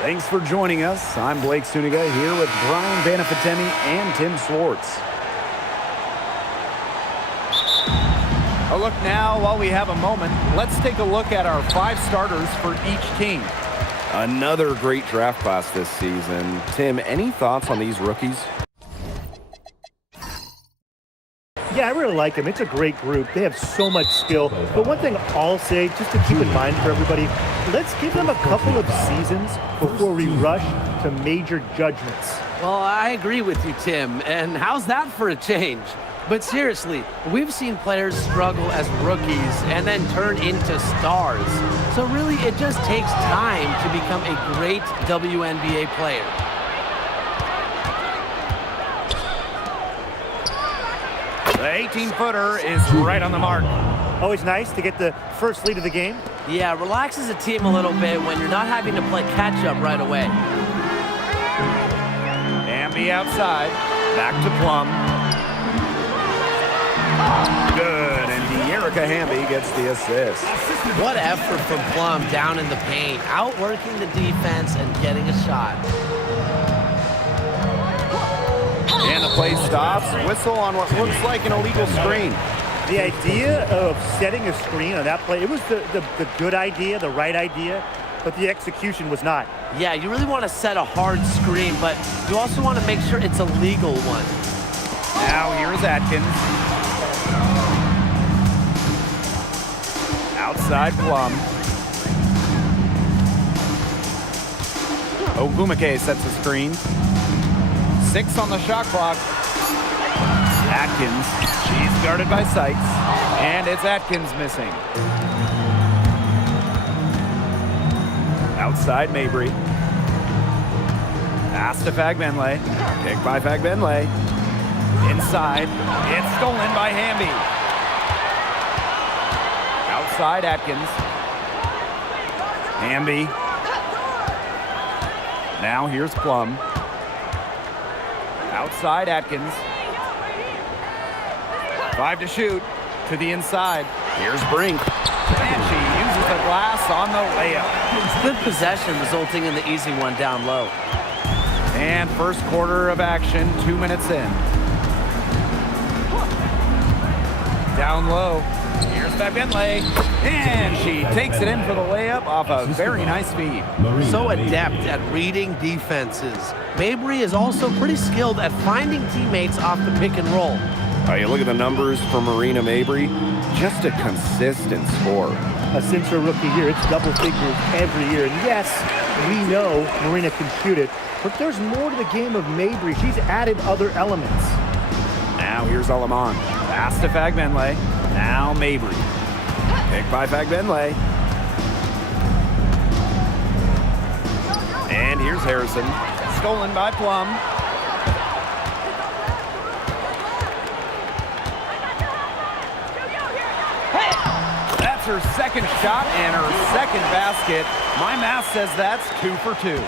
Thanks for joining us. I'm Blake Suniga here with Brian Banafitemi and Tim Swartz. A look now while we have a moment. Let's take a look at our 5 starters for each team. Another great draft class this season. Tim, any thoughts on these rookies? Yeah, I really like them. It's a great group. They have so much skill. But one thing I'll say, just to keep in mind for everybody, let's give them a couple of seasons before we rush to major judgments. Well, I agree with you, Tim. And how's that for a change? But seriously, we've seen players struggle as rookies and then turn into stars. So really, it just takes time to become a great WNBA player. The 18-footer is right on the mark. Always nice to get the first lead of the game. Yeah, relaxes a team a little bit when you're not having to play catch-up right away. Hamby outside. Back to Plum. Good, and Erica Hamby gets the assist. What effort from Plum down in the paint, outworking the defense and getting a shot. And the play stops. Whistle on what looks like an illegal screen. The idea of setting a screen on that play, it was the good idea, the right idea, but the execution was not. Yeah, you really want to set a hard screen, but you also want to make sure it's a legal one. Now here's Atkins. Outside Plum. Ogumake sets a screen. 6 on the shot clock. Atkins, she's guarded by Sykes, and it's Atkins missing. Outside Mabry. Pass to Fagbenle. Picked by Fagbenle. Inside, it's stolen by Hamby. Outside Atkins. Hamby. Now here's Plum. Outside Atkins. 5 to shoot. To the inside. Here's Brink. And she uses the glass on the layup. Good possession resulting in the easy one down low. And first quarter of action, 2 minutes in. Down low. Here's Fagbenle. And she takes it in for the layup off a very nice feed. So adept at reading defenses. Mabry is also pretty skilled at finding teammates off the pick and roll. You look at the numbers for Marina Mabry, just a consistent score. Since her rookie year, it's double figures every year. And yes, we know Marina can shoot it, but there's more to the game of Mabry. She's added other elements. Now here's Alaman. Pass to Fagbenle. Now Mabry. Picked by Fagbenle. And here's Harrison. Stolen by Plum. That's her second shot and her second basket. My math says that's 2 for 2.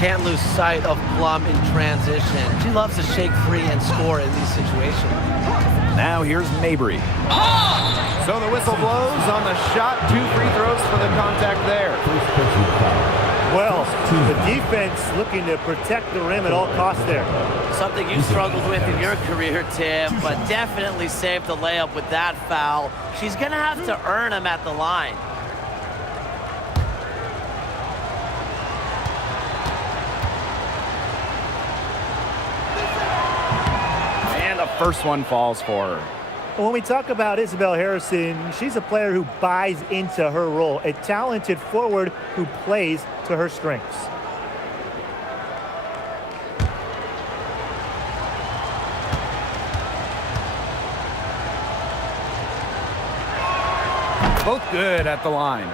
Can't lose sight of Plum in transition. She loves to shake free and score in these situations. Now here's Mabry. So the whistle blows on the shot. 2 free throws for the contact there. Well, the defense looking to protect the rim at all costs there. Something you struggled with in your career, Tim, but definitely saved the layup with that foul. She's going to have to earn him at the line. And the first one falls for her. When we talk about Isabel Harrison, she's a player who buys into her role, a talented forward who plays to her strengths. Both good at the line.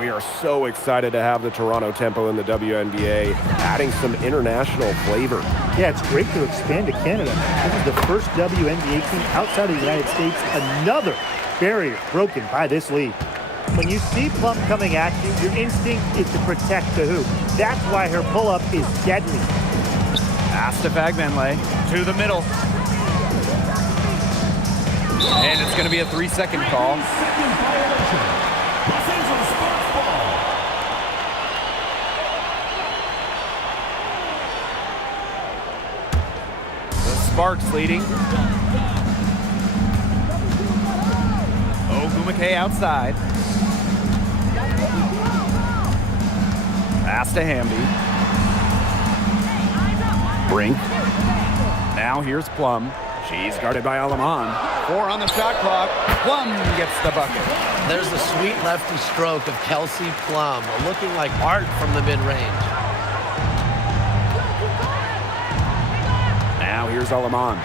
We are so excited to have the Toronto Tempo in the WNBA, adding some international flavor. Yeah, it's great to expand to Canada. This is the first WNBA team outside of the United States. Another barrier broken by this league. When you see Plum coming at you, your instinct is to protect the hoop. That's why her pull-up is deadly. Pass to Fagbenle. To the middle. And it's going to be a 3-second call. Sparks leading. Ogumake outside. Pass to Hamby. Brink. Now here's Plum. She's guarded by Alaman. 4 on the shot clock. Plum gets the bucket. There's the sweet lefty stroke of Kelsey Plum, looking like art from the mid-range. Now here's Alaman.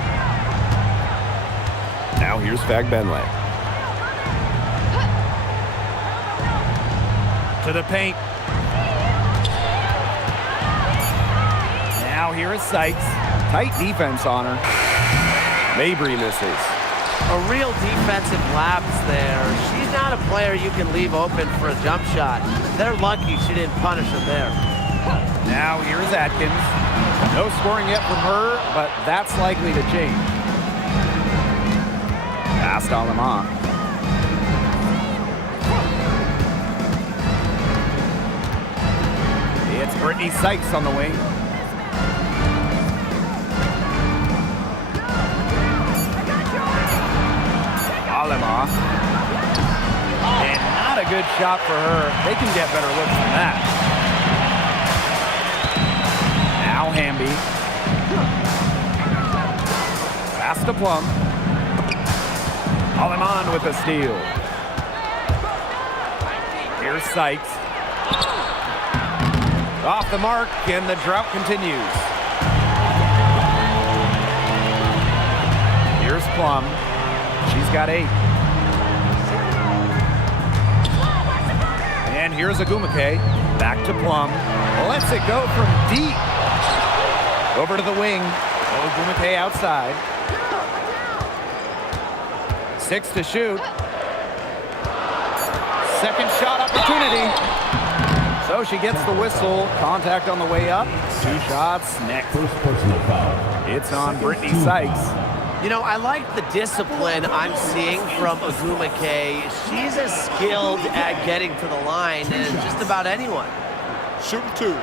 Now here's Fagbenle. To the paint. Now here is Sykes. Tight defense on her. Mabry misses. A real defensive lapse there. She's not a player you can leave open for a jump shot. They're lucky she didn't punish him there. Now here's Atkins. No scoring yet from her, but that's likely to change. Pass to Alaman. It's Brittany Sykes on the wing. Alema. And not a good shot for her. They can get better looks than that. Now Hamby. Pass to Plum. Aleman with a steal. Here's Sykes. Off the mark, and the drought continues. Here's Plum. She's got 8. And here's Ogumake. Back to Plum. Lets it go from deep. Over to the wing. Ogumake outside. 6 to shoot. Second shot opportunity. So she gets the whistle. Contact on the way up. 2 shots next. First personal foul. It's on Brittany Sykes. You know, I like the discipline I'm seeing from Ogumake. She's as skilled at getting to the line as just about anyone. Shooting 2.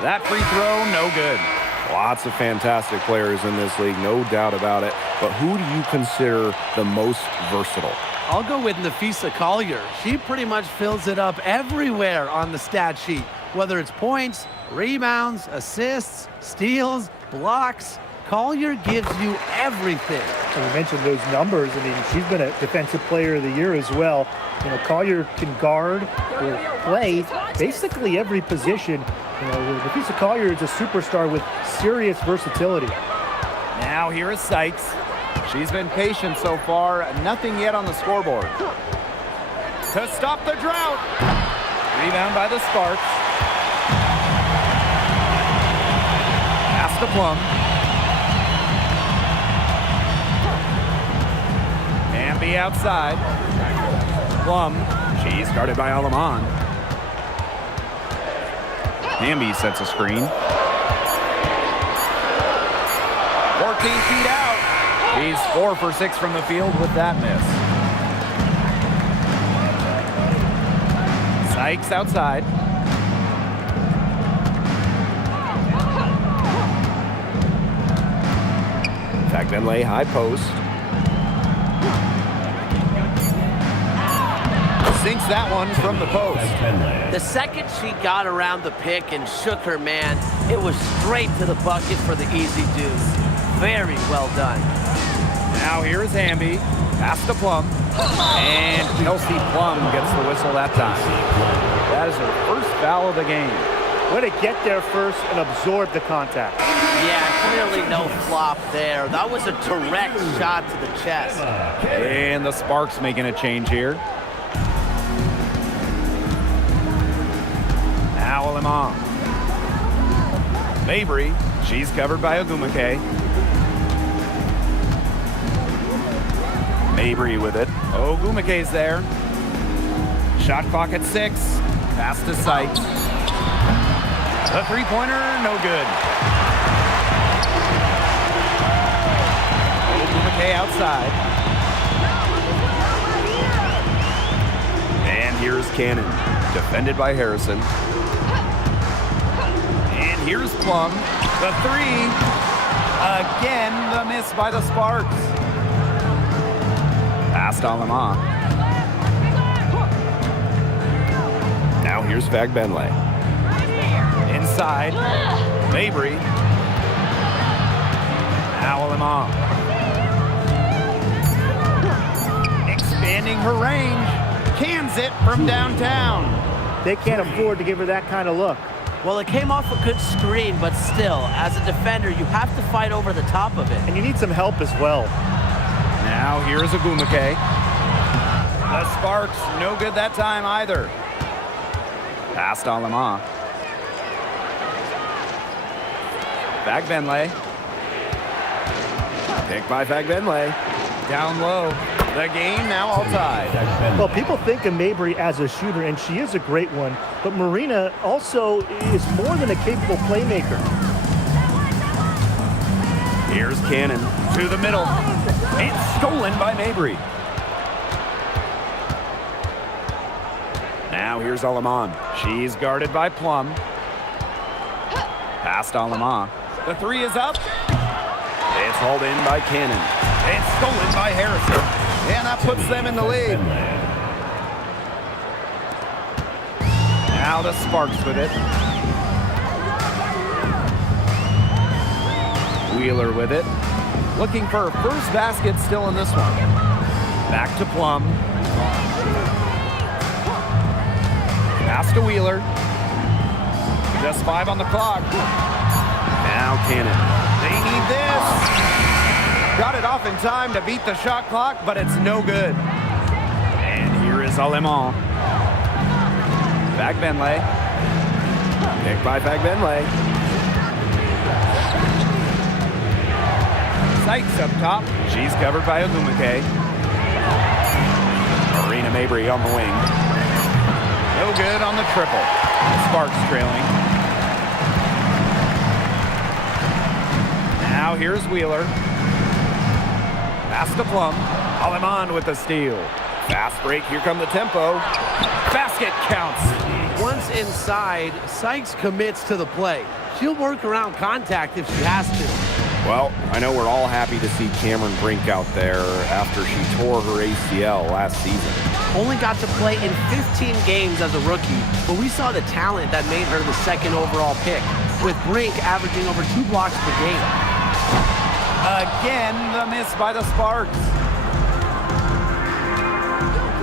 That free throw, no good. Lots of fantastic players in this league, no doubt about it. But who do you consider the most versatile? I'll go with Nafisa Collier. She pretty much fills it up everywhere on the stat sheet, whether it's points, rebounds, assists, steals, blocks. Collier gives you everything. And you mentioned those numbers. I mean, she's been a defensive player of the year as well. You know, Collier can guard or play basically every position. You know, Nafisa Collier is a superstar with serious versatility. Now here is Sykes. She's been patient so far. Nothing yet on the scoreboard. To stop the drought. Rebound by the Sparks. Pass to Plum. Hamby outside. Plum. She's guarded by Alaman. Hamby sets a screen. 14 feet out. He's 4 for 6 from the field with that miss. Sykes outside. Fagbenle high post. Sinks that one from the post. The second she got around the pick and shook her man, it was straight to the bucket for the easy deuce. Very well done. Now here is Hamby. Pass to Plum. And Kelsey Plum gets the whistle that time. That is her first foul of the game. Way to get there first and absorb the contact. Yeah, clearly no flop there. That was a direct shot to the chest. And the Sparks making a change here. Now Alaman. Mabry. She's covered by Ogumake. Mabry with it. Ogumake's there. Shot clock at 6. Pass to Sykes. The three-pointer, no good. Ogumake outside. And here's Cannon, defended by Harrison. And here's Plum. The three. Again, the miss by the Sparks. Past Alama. Now here's Fagbenle. Inside. Mabry. Now Alama. Expanding her range. Cans it from downtown. They can't afford to give her that kind of look. Well, it came off a good screen, but still, as a defender, you have to fight over the top of it. And you need some help as well. Now here's Ogumake. The Sparks, no good that time either. Past Alama. Fagbenle. Picked by Fagbenle. Down low. The game now all tied. Well, people think of Mabry as a shooter, and she is a great one, but Marina also is more than a capable playmaker. Here's Cannon. To the middle. It's stolen by Mabry. Now here's Alaman. She's guarded by Plum. Past Alama. The three is up. It's hauled in by Cannon. It's stolen by Harrison. And that puts them in the lead. Now the Sparks with it. Wheeler with it. Looking for her first basket still in this one. Back to Plum. Pass to Wheeler. Just 5 on the clock. Now Cannon. They need this. Got it off in time to beat the shot clock, but it's no good. And here is Alema. Fagbenle. Picked by Fagbenle. Sykes up top. She's covered by Ogumake. Marina Mabry on the wing. No good on the triple. Sparks trailing. Now here's Wheeler. Pass to Plum. Aleman with the steal. Fast break, here come the tempo. Basket counts. Once inside, Sykes commits to the play. She'll work around contact if she has to. Well, I know we're all happy to see Cameron Brink out there after she tore her ACL last season. Only got to play in 15 games as a rookie, but we saw the talent that made her the second overall pick, with Brink averaging over 2 blocks per game. Again, the miss by the Sparks.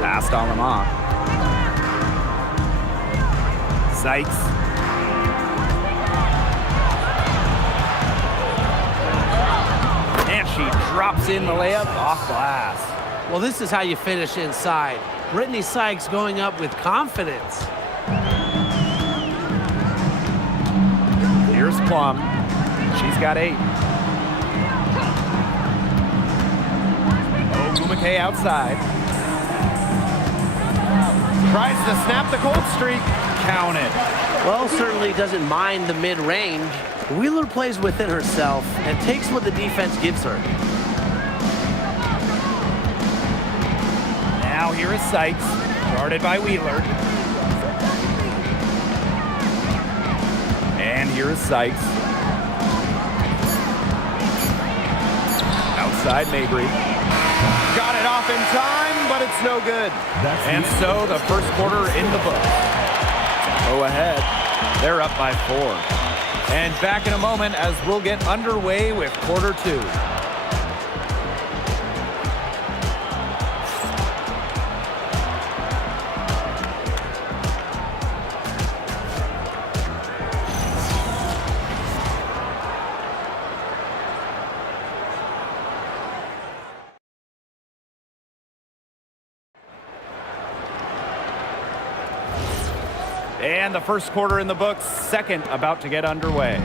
Past Alama. Sykes. And she drops in the layup off glass. Well, this is how you finish inside. Brittany Sykes going up with confidence. Here's Plum. She's got 8. Ogumake outside. Tries to snap the cold streak. Count it. Well, certainly doesn't mind the mid-range. Wheeler plays within herself and takes what the defense gives her. Now here is Sykes, guarded by Wheeler. And here is Sykes. Outside Mabry. Got it off in time, but it's no good. And so the first quarter in the books. Go ahead. They're up by 4. And back in a moment as we'll get underway with quarter 2. And the first quarter in the books, second about to get underway.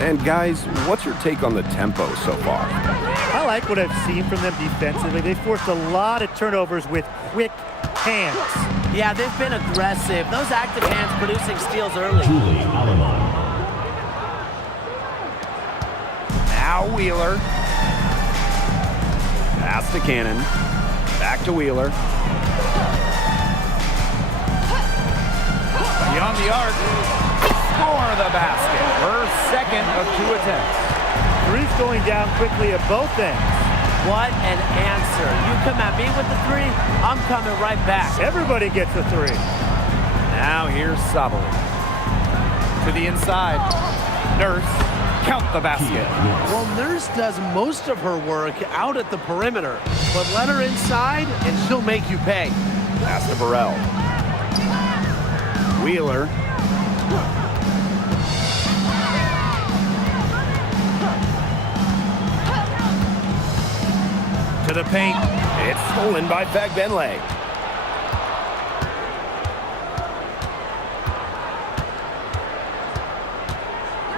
And guys, what's your take on the tempo so far? I like what I've seen from them defensively. They forced a lot of turnovers with quick hands. Yeah, they've been aggressive. Those active hands producing steals early. Now Wheeler. Pass to Cannon. Back to Wheeler. Beyond the arc. Score the basket. Her second of 2 attempts. Three's going down quickly at both ends. What an answer. You come at me with the 3, I'm coming right back. Everybody gets a 3. Now here's Sabali. To the inside. Nurse. Count the basket. Well, Nurse does most of her work out at the perimeter, but let her inside and she'll make you pay. Pass to Burrell. Wheeler. To the paint. It's stolen by Fagbenle.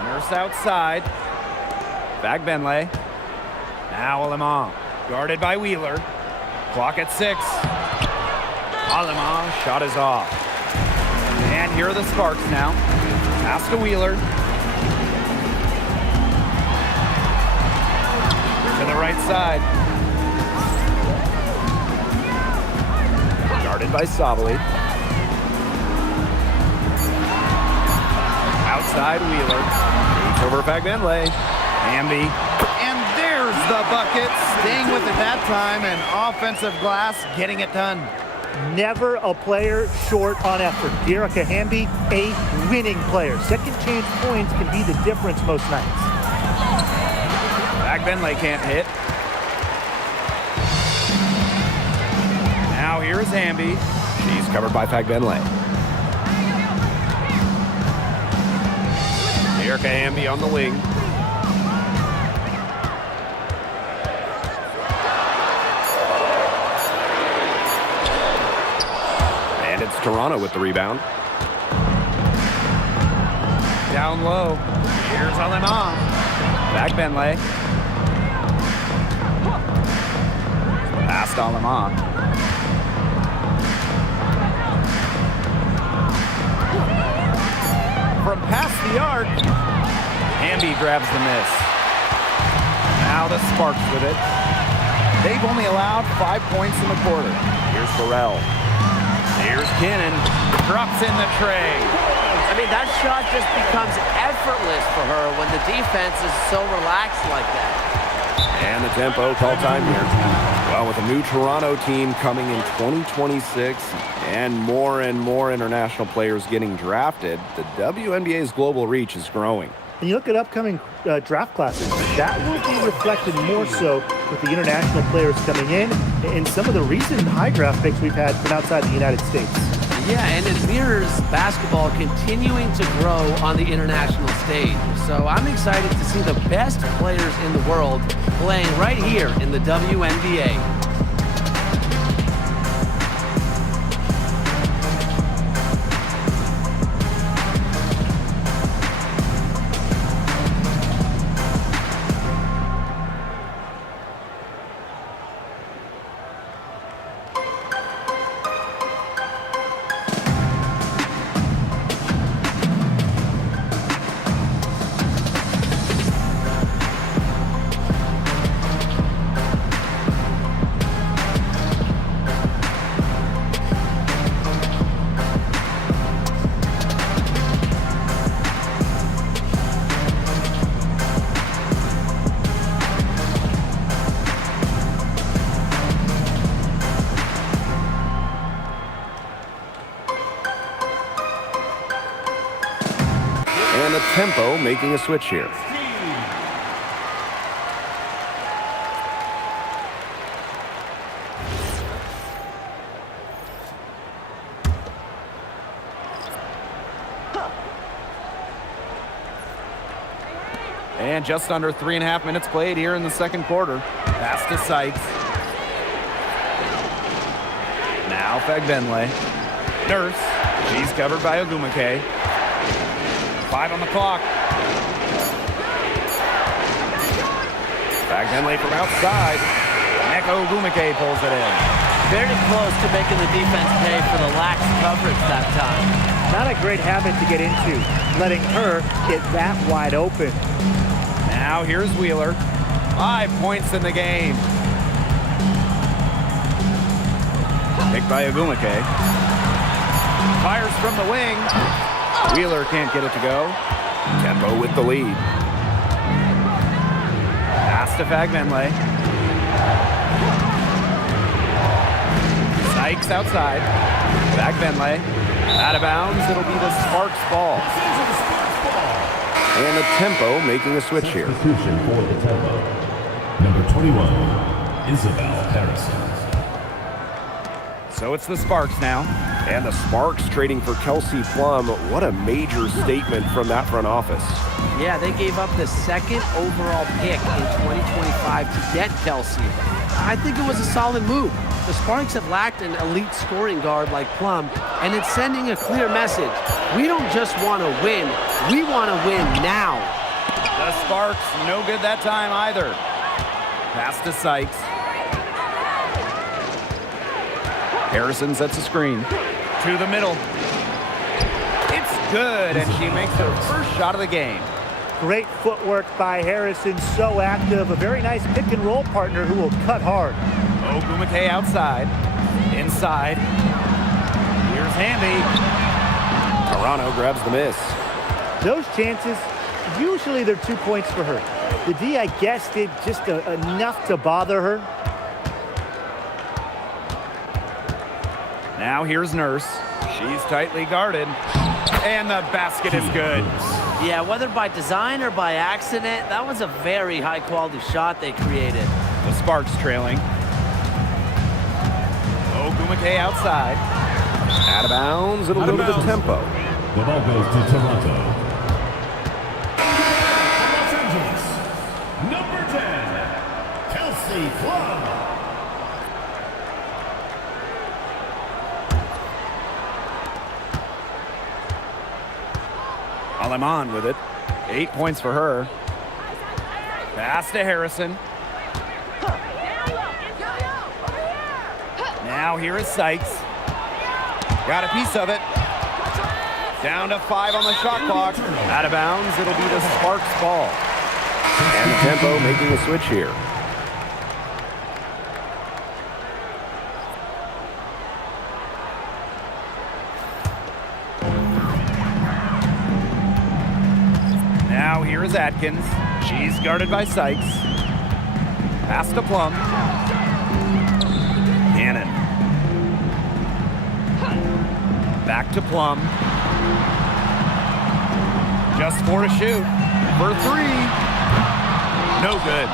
Nurse outside. Fagbenle. Now Alemang. Guarded by Wheeler. Clock at 6. Alemang. Shot is off. And here are the Sparks now. Pass to Wheeler. To the right side. Guarded by Sabali. Outside Wheeler. It's over Fagbenle. Hamby. And there's the bucket. Staying with it that time, and offensive glass getting it done. Never a player short on effort. Dearica Hamby, a winning player. Second chance points can be the difference most nights. Fagbenle can't hit. Now here's Hamby. She's covered by Fagbenle. Dearica Hamby on the wing. And it's Toronto with the rebound. Down low. Here's Alemang. Fagbenle. Past Alemang. From past the arc, Hamby grabs the miss. Now the Sparks with it. They've only allowed 5 points in the quarter. Here's Burrell. Here's Cannon. Drops in the tray. I mean, that shot just becomes effortless for her when the defense is so relaxed like that. And the tempo call time here. Well, with a new Toronto team coming in 2026 and more international players getting drafted, the WNBA's global reach is growing. And you look at upcoming draft classes, that will be reflected more so with the international players coming in and some of the recent high draft picks we've had from outside the United States. Yeah, and it mirrors basketball continuing to grow on the international stage. So I'm excited to see the best players in the world playing right here in the WNBA. And the tempo making a switch here. And just under 3.5 minutes played here in the second quarter. Pass to Sykes. Now Fagbenle. Nurse. She's covered by Ogumake. 5 on the clock. Fagbenle from outside. Neko Ogumake pulls it in. Very close to making the defense pay for the lax coverage that time. Not a great habit to get into, letting her get that wide open. Now here's Wheeler. 5 points in the game. Picked by Ogumake. Fires from the wing. Wheeler can't get it to go. Tempo with the lead. Pass to Fagbenle. Sykes outside. Fagbenle. Out of bounds. It'll be the Sparks ball. And the Tempo making a switch here. Substitution for the Tempo. Number 21, Isabel Harrison. So it's the Sparks now. And the Sparks trading for Kelsey Plum. What a major statement from that front office. Yeah, they gave up the second overall pick in 2025 to get Kelsey. I think it was a solid move. The Sparks have lacked an elite scoring guard like Plum, and it's sending a clear message. We don't just want to win, we want to win now. The Sparks, no good that time either. Pass to Sykes. Harrison sets a screen. To the middle. It's good, and she makes her first shot of the game. Great footwork by Harrison, so active. A very nice pick and roll partner who will cut hard. Ogumake outside. Inside. Here's Hamby. Toronto grabs the miss. Those chances, usually they're 2 points for her. The D, I guess, did just enough to bother her. Now here's Nurse. She's tightly guarded. And the basket is good. Yeah, whether by design or by accident, that was a very high-quality shot they created. The Sparks trailing. Ogumake outside. Out of bounds, it'll go to the Tempo. The ball goes to Toronto. Los Angeles, number 10, Kelsey Plum. Aleman with it. 8 points for her. Pass to Harrison. Now here is Sykes. Got a piece of it. Down to 5 on the shot clock. Out of bounds, it'll be the Sparks ball. And the Tempo making a switch here. Now here is Atkins. She's guarded by Sykes. Pass to Plum. Cannon. Back to Plum. Just 4 to shoot. For 3. No good.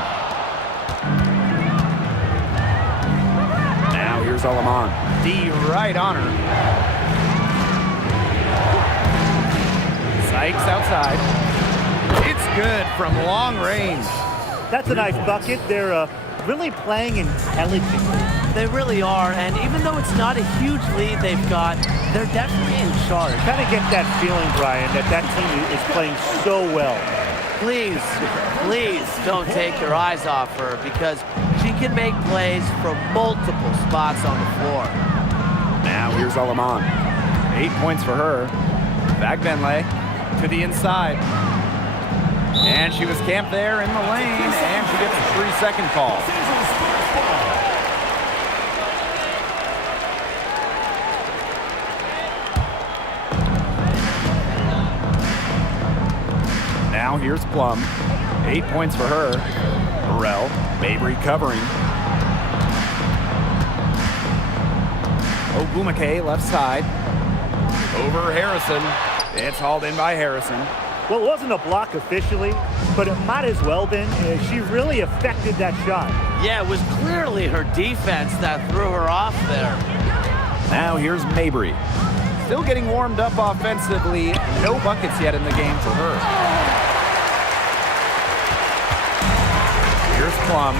Now here's Aleman. D right on her. Sykes outside. It's good from long range. That's a nice bucket. They're really playing intelligently. They really are, and even though it's not a huge lead they've got, they're definitely in charge. Kind of get that feeling, Brian, that team is playing so well. Please, please don't take your eyes off her, because she can make plays from multiple spots on the floor. Now here's Aleman. 8 points for her. Fagbenle to the inside. And she was camped there in the lane, and she gets a 3-second call. Now here's Plum. 8 points for her. Burrell, Mabry covering. Ogumake left side. Over Harrison. It's hauled in by Harrison. Well, it wasn't a block officially, but it might as well been. She really affected that shot. Yeah, it was clearly her defense that threw her off there. Now here's Mabry. Still getting warmed up offensively. No buckets yet in the game for her. Here's Plum.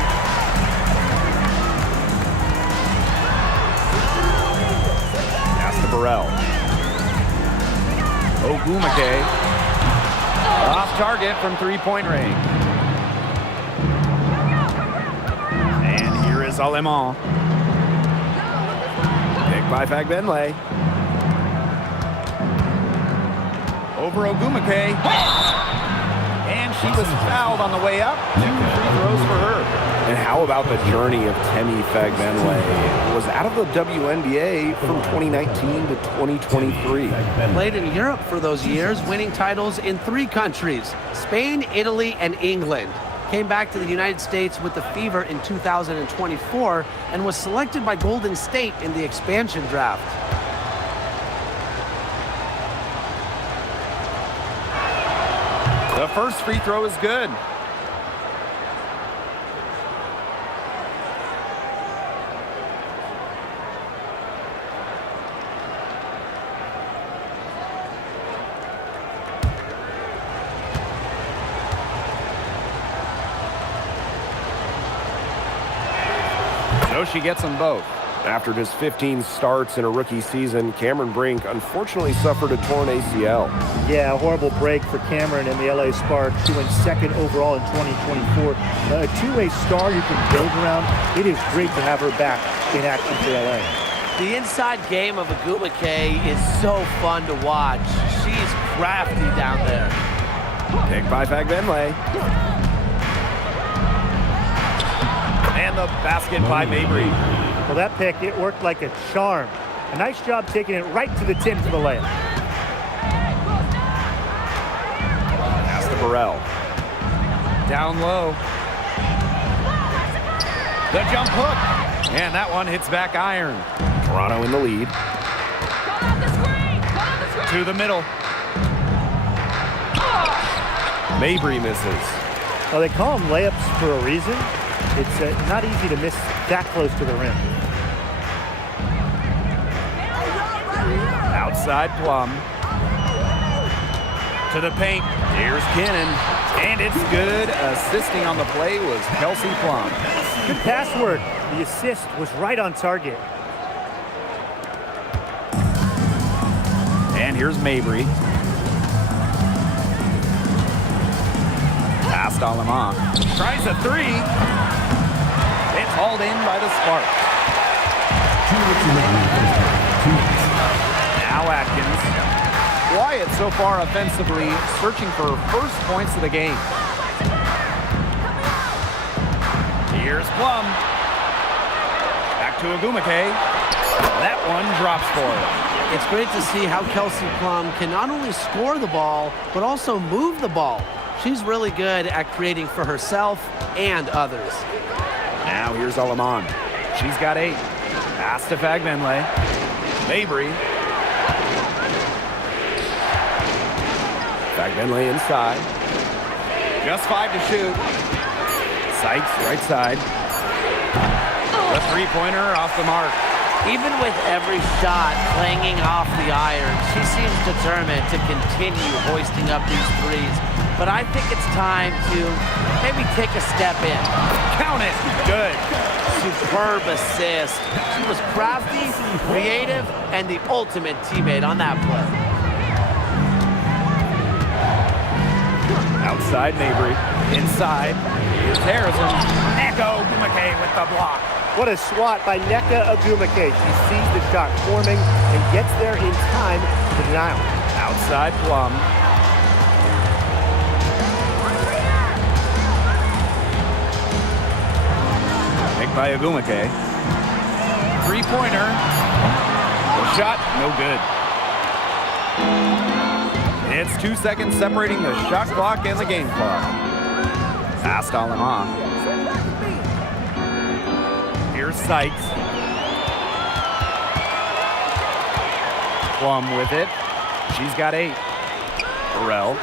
Pass to Burrell. Ogumake. Off target from 3-point range. And here is Aleman. Picked by Fagbenle. Over Ogumake. And she was fouled on the way up. 2 free throws for her. And how about the journey of Temi Fagbenle? Was out of the WNBA from 2019 to 2023. Played in Europe for those years, winning titles in 3 countries, Spain, Italy, and England. Came back to the United States with the Fever in 2024 and was selected by Golden State in the expansion draft. The first free throw is good. So she gets them both. After just 15 starts in a rookie season, Cameron Brink unfortunately suffered a torn ACL. Yeah, a horrible break for Cameron and the LA Sparks, who went 2nd overall in 2024. A two-way star you can build around. It is great to have her back in action for LA. The inside game of Agumake is so fun to watch. She's crafty down there. Picked by Fagbenle. And the basket by Mabry. Well, that pick, it worked like a charm. A nice job taking it right to the tin for the layup. Pass to Burrell. Down low. The jump hook. And that one hits back iron. Toronto in the lead. To the middle. Mabry misses. Well, they call them layups for a reason. It's not easy to miss that close to the rim. Outside Plum. To the paint. Here's Kinnon. And it's good. Assisting on the play was Kelsey Plum. Good pass work. The assist was right on target. And here's Mabry. Past Alama. Tries a 3. It's hauled in by the Sparks. Now Atkins. Wyatt so far offensively searching for first points of the game. Here's Plum. Back to Agumake. That one drops for her. It's great to see how Kelsey Plum can not only score the ball, but also move the ball. She's really good at creating for herself and others. Now here's Alaman. She's got 8. Pass to Fagbenle. Mabry. Fagbenle inside. Just 5 to shoot. Sykes right side. The three-pointer off the mark. Even with every shot clanging off the iron, she seems determined to continue hoisting up these threes. But I think it's time to maybe take a step in. Count it. Good. Superb assist. She was crafty, creative, and the ultimate teammate on that play. Outside Mabry. Inside. Here's Harrison. Neko Agumake with the block. What a swat by Nneka Agumake. She sees the shot forming and gets there in time to deny it. Outside Plum. Picked by Agumake. Three-pointer. The shot, no good. It's 2 seconds separating the shot clock and the game clock. Past Alama. Here's Sykes. Plum with it. She's got 8. Burrell.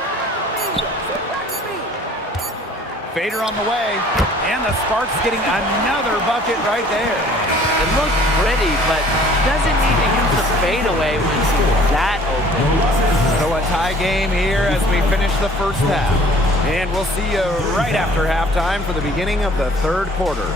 Fader on the way. And the Sparks getting another bucket right there. It looks pretty, but doesn't need to use the fadeaway when she's that open. So a tie game here as we finish the first half. And we'll see you right after halftime for the beginning of the third quarter.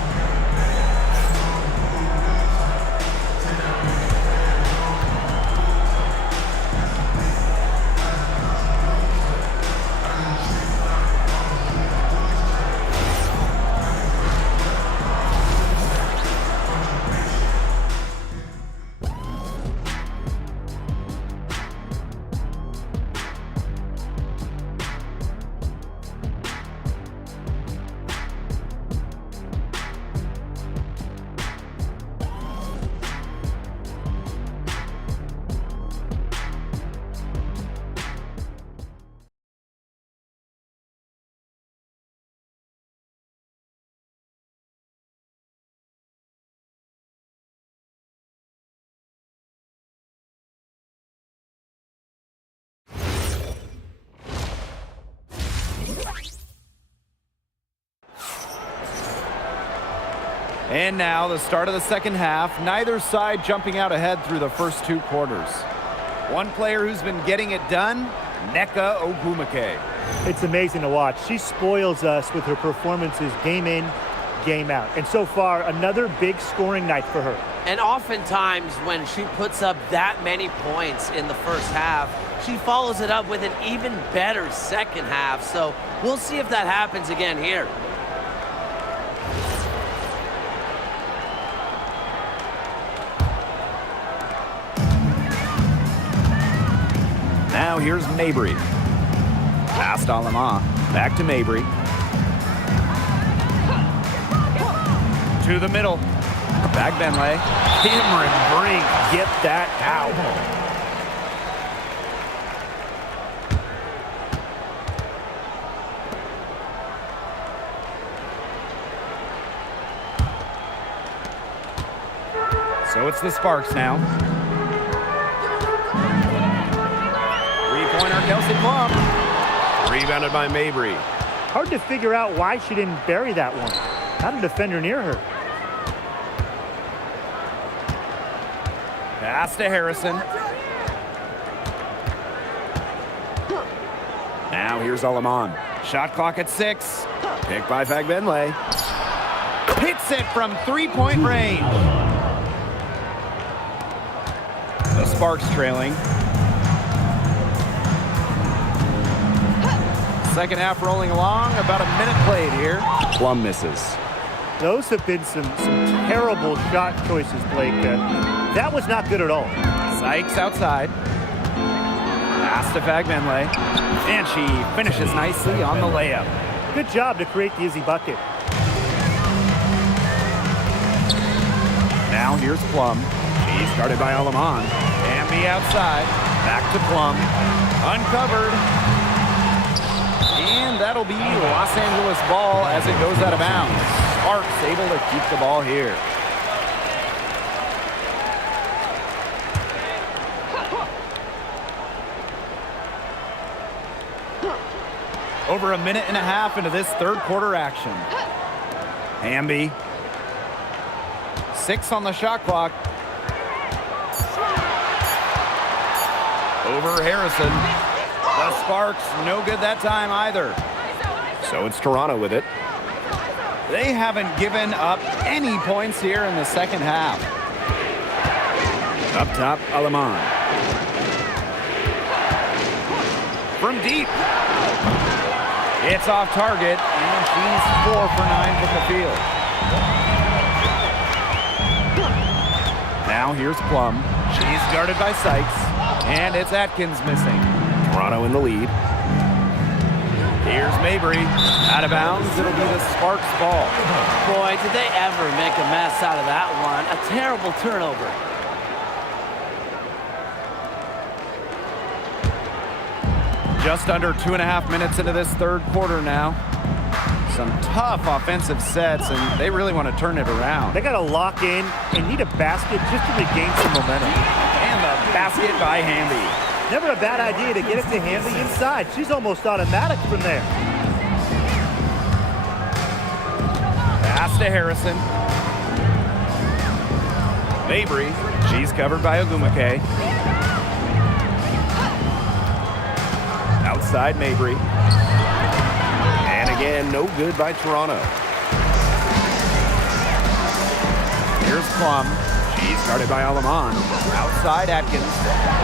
And now the start of the second half. Neither side jumping out ahead through the first 2 quarters. One player who's been getting it done, Nneka Ogwumike. It's amazing to watch. She spoils us with her performances game in, game out. And so far, another big scoring night for her. And oftentimes when she puts up that many points in the first half, she follows it up with an even better second half. So we'll see if that happens again here. Now here's Mabry. Past Alama. Back to Mabry. To the middle. Back Benley. Cameron Brink. Get that out. So it's the Sparks now. Three-pointer Kelsey Plum. Rebounded by Mabry. Hard to figure out why she didn't bury that one. Not a defender near her. Pass to Harrison. Now here's Alaman. Shot clock at 6. Picked by Fagbenle. Hits it from 3-point range. The Sparks trailing. Second half rolling along. About a minute played here. Plum misses. Those have been some terrible shot choices, Blake. That was not good at all. Sykes outside. Pass to Fagbenle. And she finishes nicely on the layup. Good job to create the easy bucket. Now here's Plum. She's guarded by Alaman. Amby outside. Back to Plum. Uncovered. And that'll be Los Angeles ball as it goes out of bounds. Sparks able to keep the ball here. Over a minute and a half into this third quarter action. Amby. 6 on the shot clock. Over Harrison. The Sparks, no good that time either. So it's Toronto with it. They haven't given up any points here in the second half. Up top, Alaman. From deep. It's off target, and she's 4 for 9 from the field. Now here's Plum. She's guarded by Sykes, and it's Atkins missing. Toronto in the lead. Here's Mabry. Out of bounds, it'll be the Sparks ball. Boy, did they ever make a mess out of that one. A terrible turnover. Just under 2.5 minutes into this third quarter now. Some tough offensive sets, and they really want to turn it around. They got to lock in and need a basket just to regain some momentum. And the basket by Hamby. Never a bad idea to get it to Hamby inside. She's almost automatic from there. Pass to Harrison. Mabry. She's covered by Ogwumike. Outside Mabry. And again, no good by Toronto. Here's Plum. She's guarded by Alaman. Outside Atkins.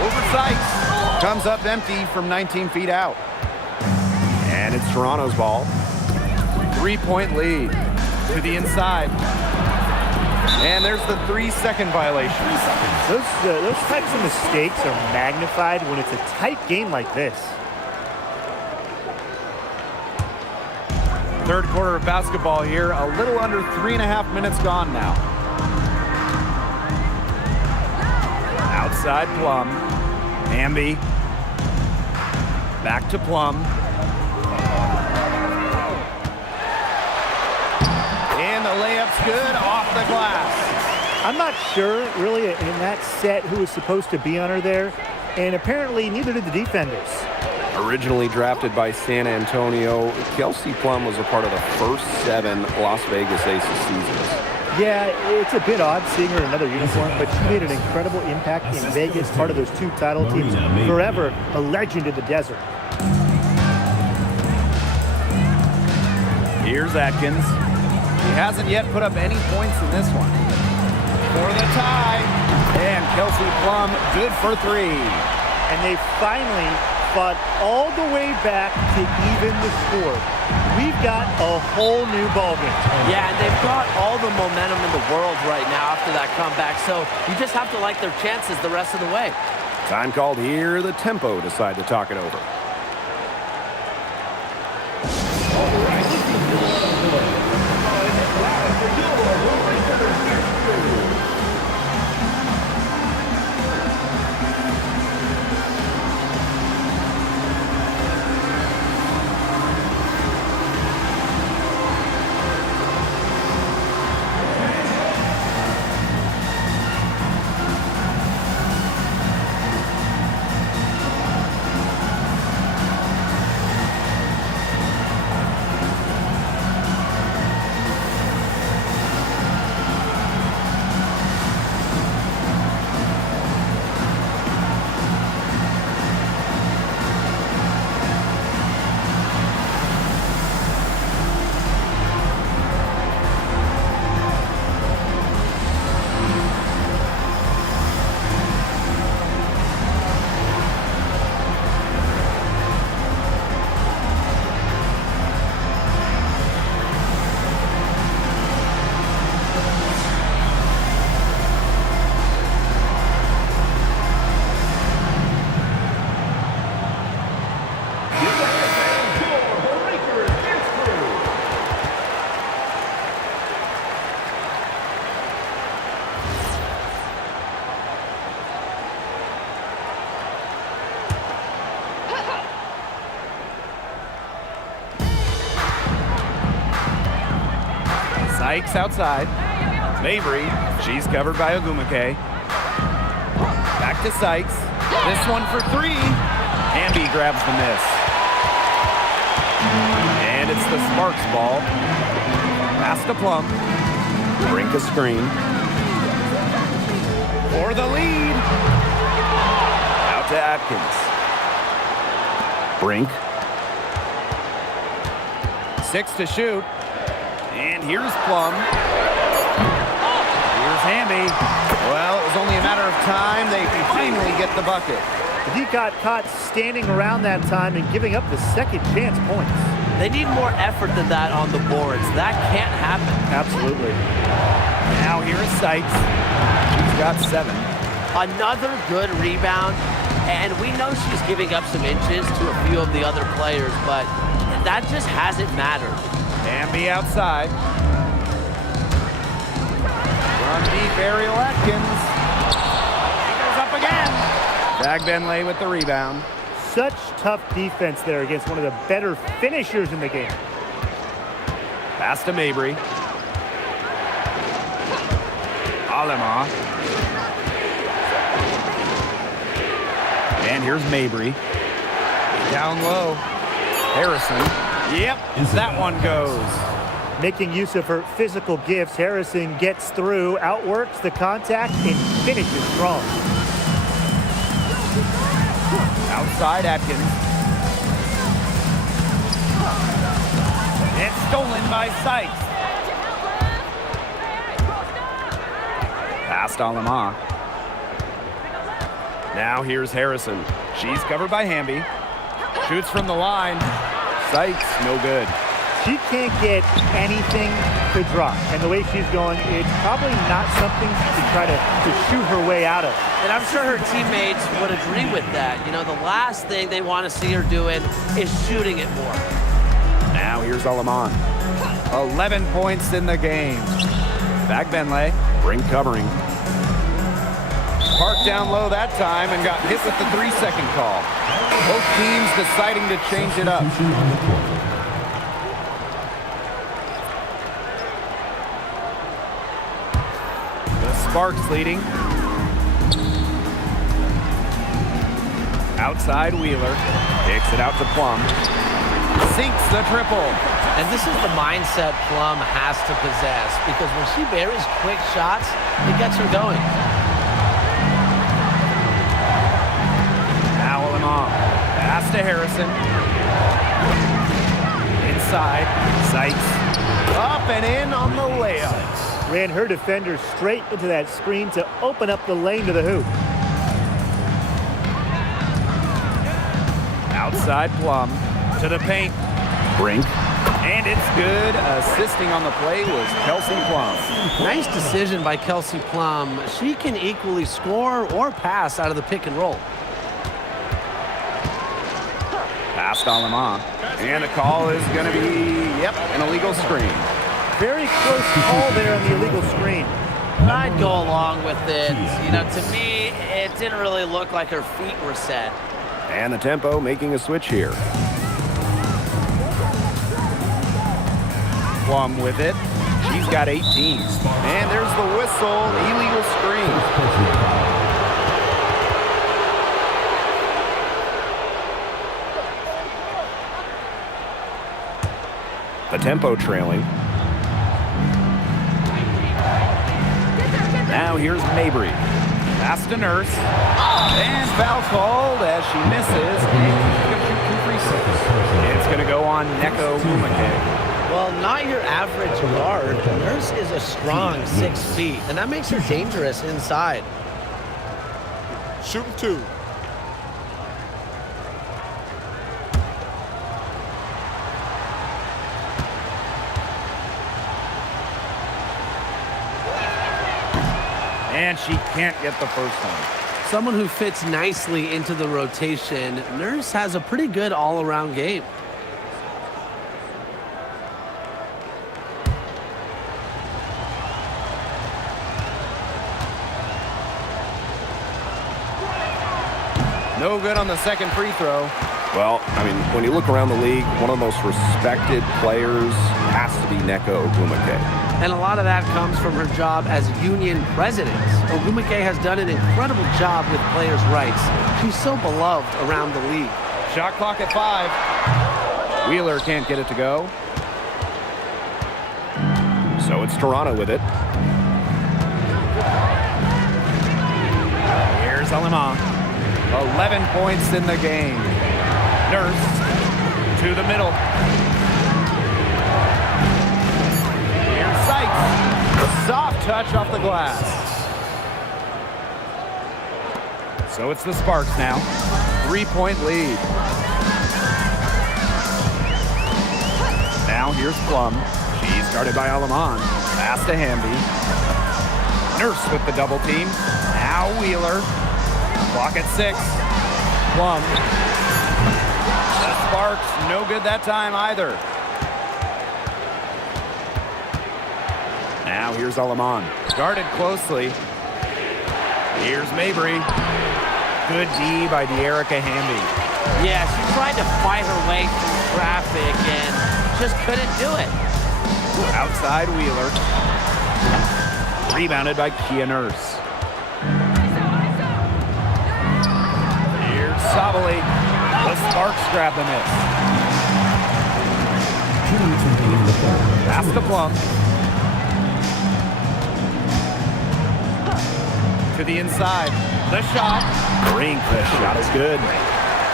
Over Sykes. Comes up empty from 19 feet out. And it's Toronto's ball. 3-point lead to the inside. And there's the 3-second violation. Those types of mistakes are magnified when it's a tight game like this. Third quarter of basketball here. A little under 3.5 minutes gone now. Outside Plum. Amby. Back to Plum. And the layup's good off the glass. I'm not sure, really, in that set who was supposed to be on her there. And apparently, neither did the defenders. Originally drafted by San Antonio, Kelsey Plum was a part of the first 7 Las Vegas Aces seasons. Yeah, it's a bit odd seeing her in another uniform, but she made an incredible impact in Vegas, part of those 2 title teams. Forever a legend in the desert. Here's Atkins. He hasn't yet put up any points in this one. For the tie. And Kelsey Plum, good for 3. And they finally fought all the way back to even the score. We've got a whole new ballgame. Yeah, and they've got all the momentum in the world right now after that comeback, so you just have to like their chances the rest of the way. Time called here. The Tempo decide to talk it over. Sykes outside. Mabry, she's covered by Ogumake. Back to Sykes. This one for 3. Hamby grabs the miss. And it's the Sparks ball. Pass to Plum. Brink a screen. For the lead. Out to Atkins. Brink. 6 to shoot. And here's Plum. Here's Hamby. Well, it was only a matter of time. They finally get the bucket. He got caught standing around that time and giving up the second chance points. They need more effort than that on the boards. That can't happen. Absolutely. Now here's Sykes. She's got 7. Another good rebound, and we know she's giving up some inches to a few of the other players, but that just hasn't mattered. Hamby outside. Run deep, Ariel Atkins. He goes up again. Bagbenley with the rebound. Such tough defense there against one of the better finishers in the game. Pass to Mabry. Alema. And here's Mabry. Down low. Harrison. Yep, that one goes. Making use of her physical gifts, Harrison gets through, outworks the contact, and finishes strong. Outside Atkins. It's stolen by Sykes. Past Alema. Now here's Harrison. She's covered by Hamby. Shoots from the line. Sykes, no good. She can't get anything to drop. And the way she's going, it's probably not something to try to shoot her way out of. And I'm sure her teammates would agree with that. You know, the last thing they want to see her doing is shooting it more. Now here's Alaman. 11 points in the game. Bagbenley. Brink covering. Parked down low that time and got hit with the 3-second call. Both teams deciding to change it up. The Sparks leading. Outside Wheeler. Kicks it out to Plum. Sinks the triple. And this is the mindset Plum has to possess because when she buries quick shots, it gets her going. Now Lemon. Pass to Harrison. Inside. Sykes. Up and in on the layup. Ran her defender straight into that screen to open up the lane to the hoop. Outside Plum to the paint. Brink. And it's good. Assisting on the play was Kelsey Plum. Nice decision by Kelsey Plum. She can equally score or pass out of the pick and roll. Pass to Lemon. And the call is going to be, an illegal screen. Very close call there on the illegal screen. I'd go along with it. You know, to me, it didn't really look like her feet were set. And the tempo making a switch here. Plum with it. She's got 18. And there's the whistle. Illegal screen. The tempo trailing. Now here's Mabry. Pass to Nurse. And foul called as she misses. And it's going to go on Neko Umake. Well, not your average guard. Nurse is a strong 6 feet, and that makes her dangerous inside. Shooting 2. And she can't get the first one. Someone who fits nicely into the rotation. Nurse has a pretty good all-around game. No good on the second free throw. Well, I mean, when you look around the league, one of the most respected players has to be Neko Ogumake. And a lot of that comes from her job as union president. Ogumake has done an incredible job with players' rights. She's so beloved around the league. Shot clock at 5. Wheeler can't get it to go. So it's Toronto with it. Here's Lemon. 11 points in the game. Nurse to the middle. Here's Sykes. Soft touch off the glass. So it's the Sparks now. 3-point lead. Now here's Plum. She's guarded by Lemon. Pass to Hamby. Nurse with the double team. Now Wheeler. Clock at 6. Plum. The Sparks, no good that time either. Now here's Lemon. Guarded closely. Here's Mabry. Good D by De'Erica Hamby. Yeah, she tried to fight her way through traffic and just couldn't do it. Outside Wheeler. Rebounded by Kia Nurse. Sabali. The Sparks grab the miss. Pass to Plum. To the inside. The shot. Brink, the shot is good.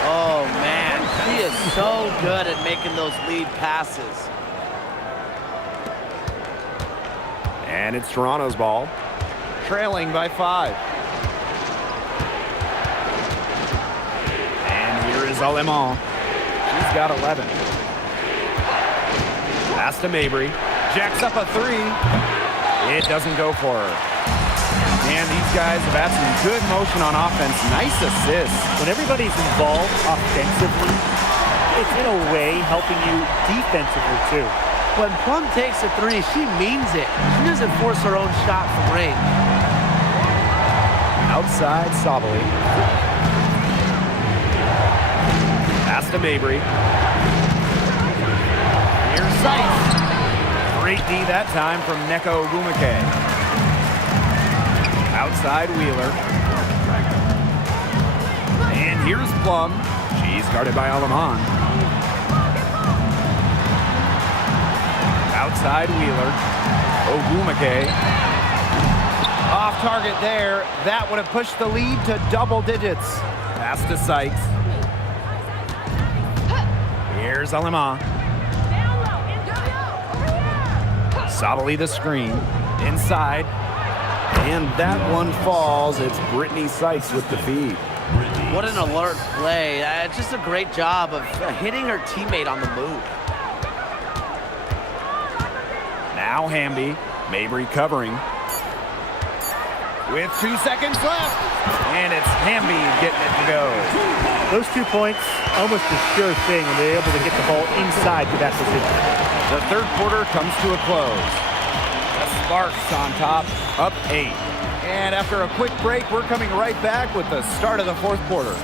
Oh, man. She is so good at making those lead passes. And it's Toronto's ball. Trailing by 5. Lemon. She's got 11. Pass to Mabry. Jacks up a 3. It doesn't go for her. And these guys have had some good motion on offense. Nice assist. When everybody's involved offensively, it's in a way helping you defensively too. When Plum takes a 3, she means it. She doesn't force her own shot from range. Outside Sabali. Pass to Mabry. Here's Sykes. Great D that time from Neko Ogumake. Outside Wheeler. And here's Plum. She's guarded by Lemon. Outside Wheeler. Ogumake. Off target there. That would have pushed the lead to double digits. Pass to Sykes. Here's Alema. Sabali the screen. Inside. And that one falls. It's Brittany Sykes with the feed. What an alert play. Just a great job of hitting her teammate on the move. Now Hamby. Mabry covering. With 2 seconds left. And it's Hamby getting it to go. Those 2 points, almost a sure thing when they're able to get the ball inside to that position. The third quarter comes to a close. The Sparks on top, up 8. And after a quick break, we're coming right back with the start of the fourth quarter.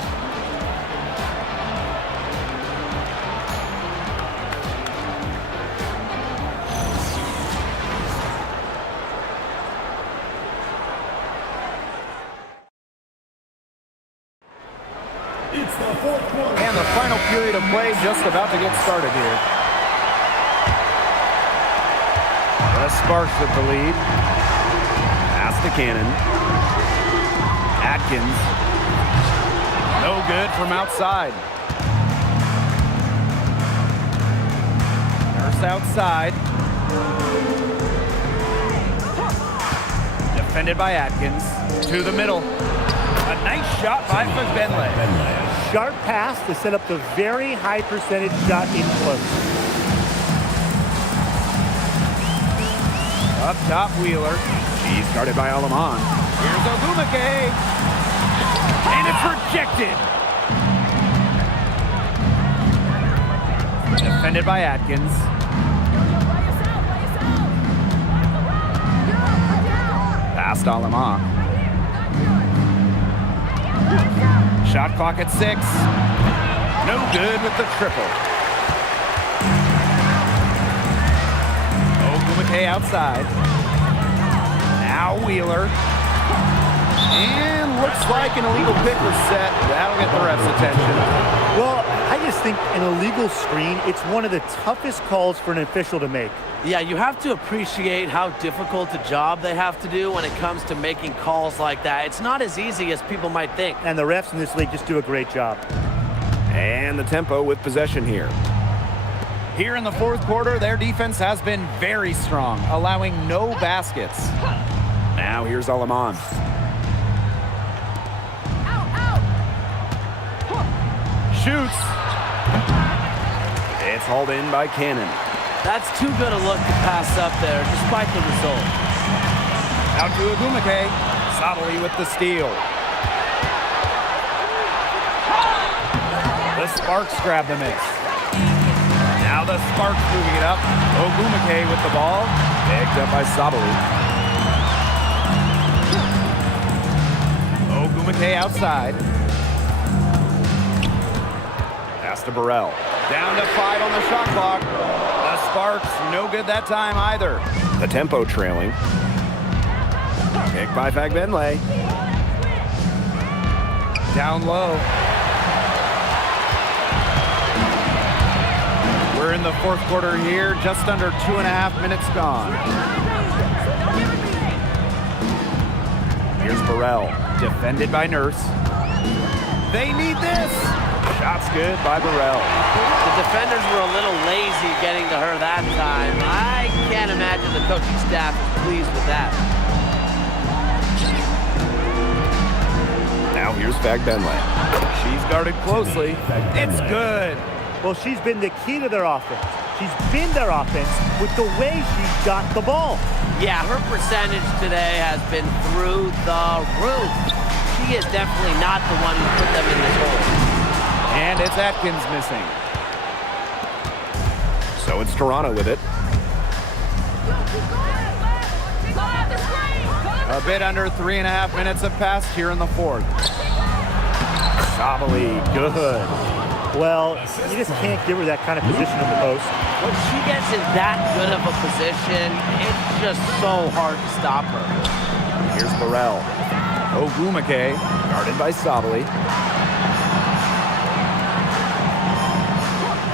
It's the fourth quarter. And the final period of play just about to get started here. The Sparks with the lead. Pass to Cannon. Atkins. No good from outside. Nurse outside. Defended by Atkins. To the middle. A nice shot by Benley. Sharp pass to set up the very high percentage shot in close. Up top, Wheeler. She's guarded by Alaman. Here's Ogumake. And it's rejected. Defended by Atkins. Past Alaman. Shot clock at 6. No good with the triple. Ogumake outside. Now Wheeler. And looks like an illegal pick was set. That'll get the ref's attention. Well, I just think an illegal screen, it's one of the toughest calls for an official to make. Yeah, you have to appreciate how difficult a job they have to do when it comes to making calls like that. It's not as easy as people might think. And the refs in this league just do a great job. And the tempo with possession here. Here in the fourth quarter, their defense has been very strong, allowing no baskets. Now here's Alaman. Shoots. It's hauled in by Cannon. That's too good a look to pass up there, despite the result. Out to Ogumake. Sabali with the steal. The Sparks grab the miss. Now the Sparks moving it up. Ogumake with the ball. Picked up by Sabali. Ogumake outside. Pass to Burrell. Down to 5 on the shot clock. The Sparks, no good that time either. The tempo trailing. Picked by Benley. Down low. We're in the fourth quarter here, just under 2.5 minutes gone. Here's Burrell. Defended by Nurse. They need this. Shot's good by Burrell. The defenders were a little lazy getting to her that time. I can't imagine the coaching staff is pleased with that. Now here's Benley. She's guarded closely. It's good. Well, she's been the key to their offense. She's been their offense with the way she's got the ball. Yeah, her percentage today has been through the roof. She is definitely not the one who put them in this hole. And it's Atkins missing. So it's Toronto with it. A bit under 3.5 minutes have passed here in the fourth. Sabali, good. Well, you just can't give her that kind of position in the post. When she gets in that good of a position, it's just so hard to stop her. Here's Burrell. Ogumake. Guarded by Sabali.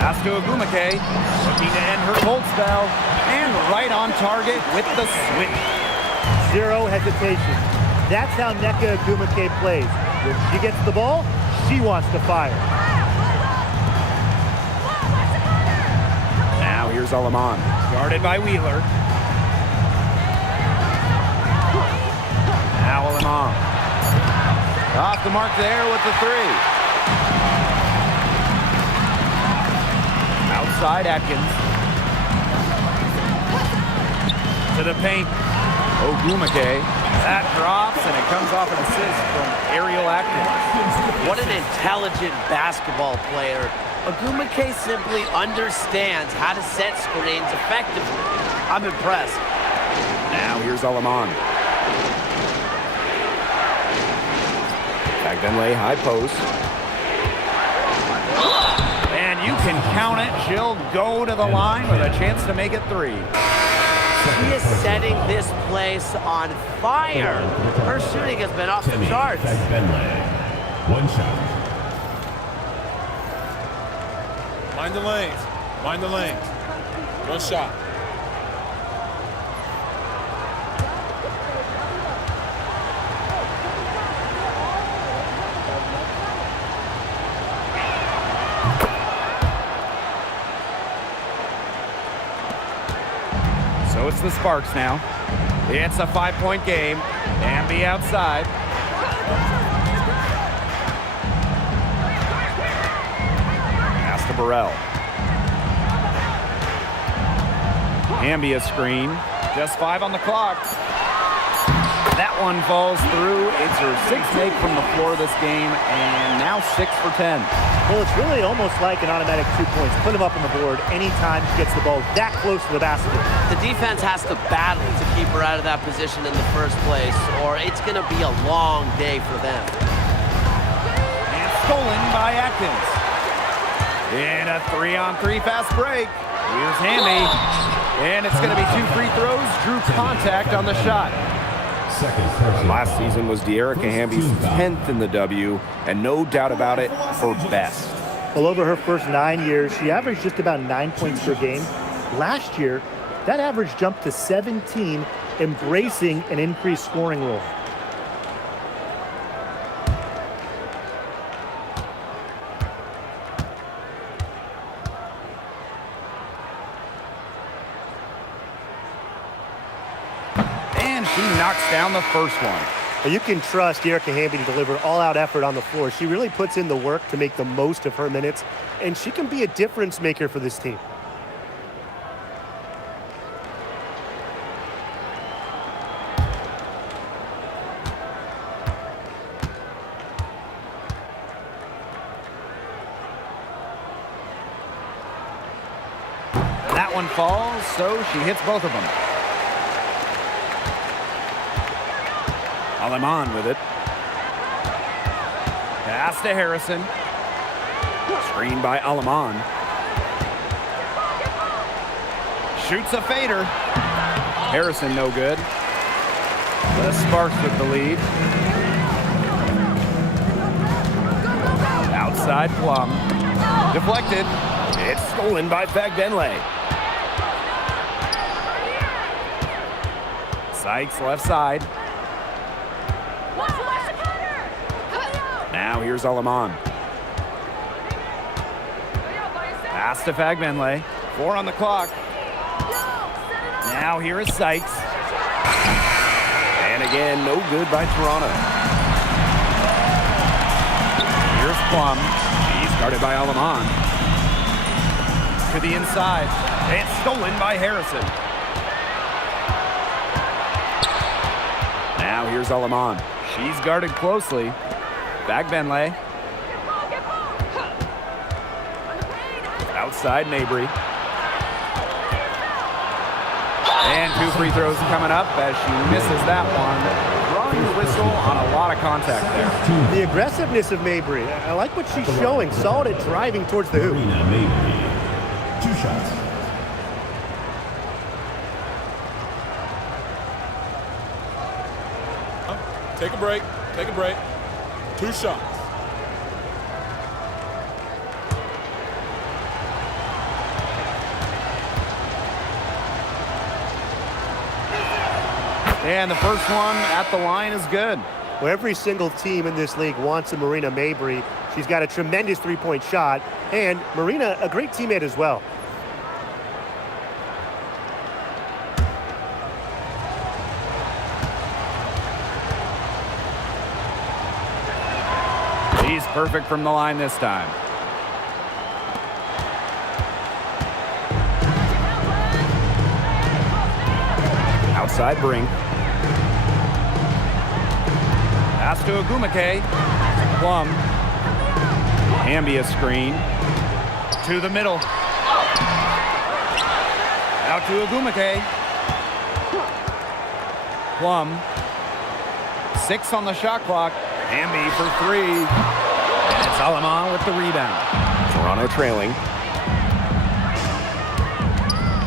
Pass to Ogumake. Looking to end her cold spell. And right on target with the switch. Zero hesitation. That's how Nneka Ogwumike plays. When she gets the ball, she wants to fire. Now here's Alaman. Guarded by Wheeler. Now Alaman. Off the mark there with the three. Outside Atkins. To the paint. Ogwumike. That drops, and it comes off an assist from Ariel Atkins. What an intelligent basketball player. Ogwumike simply understands how to set screens effectively. I'm impressed. Now here's Alaman. Bagbenle, high post. And you can count it. She'll go to the line with a chance to make it three. She is setting this place on fire. Her shooting has been off the charts. One shot. Mind the lanes. Mind the lanes. One shot. So it's the Sparks now. It's a 5-point game. Amby outside. Pass to Burrell. Amby a screen. Just 5 on the clock. That one falls through. It's her 6th make from the floor this game, and now 6 for 10. Well, it's really almost like an automatic 2 points. Put them up on the board anytime she gets the ball that close to the basket. The defense has to battle to keep her out of that position in the first place, or it's going to be a long day for them. And stolen by Atkins. In a 3-on-3 fast break. Here's Hamby. And it's going to be 2 free throws. Drew contact on the shot. Last season was De'Erica Hamby's 10th in the W, and no doubt about it, her best. Well, over her first 9 years, she averaged just about 9 points per game. Last year, that average jumped to 17, embracing an increased scoring role. And she knocks down the first one. Well, you can trust De'Erica Hamby to deliver all-out effort on the floor. She really puts in the work to make the most of her minutes, and she can be a difference maker for this team. That one falls, so she hits both of them. Alaman with it. Pass to Harrison. Screen by Alaman. Shoots a fader. Harrison no good. The Sparks with the lead. Outside Plum. Deflected. It's stolen by Bagbenle. Sykes left side. Now here's Alaman. Pass to Bagbenle. 4 on the clock. Now here is Sykes. And again, no good by Toronto. Here's Plum. He's guarded by Alaman. To the inside. It's stolen by Harrison. Now here's Alaman. She's guarded closely. Bagbenle. Outside Mabry. And 2 free throws coming up as she misses that one. Drawing the whistle on a lot of contact there. The aggressiveness of Mabry. I like what she's showing. Solid at driving towards the hoop. Mabry. 2 shots. Take a break. Take a break. 2 shots. And the first one at the line is good. Well, every single team in this league wants a Marina Mabry. She's got a tremendous three-point shot, and Marina, a great teammate as well. She's perfect from the line this time. Outside brink. Pass to Agumake. Plum. Ambia screen. To the middle. Out to Agumake. Plum. 6 on the shot clock. Ambi for 3. And it's Alaman with the rebound. Toronto trailing.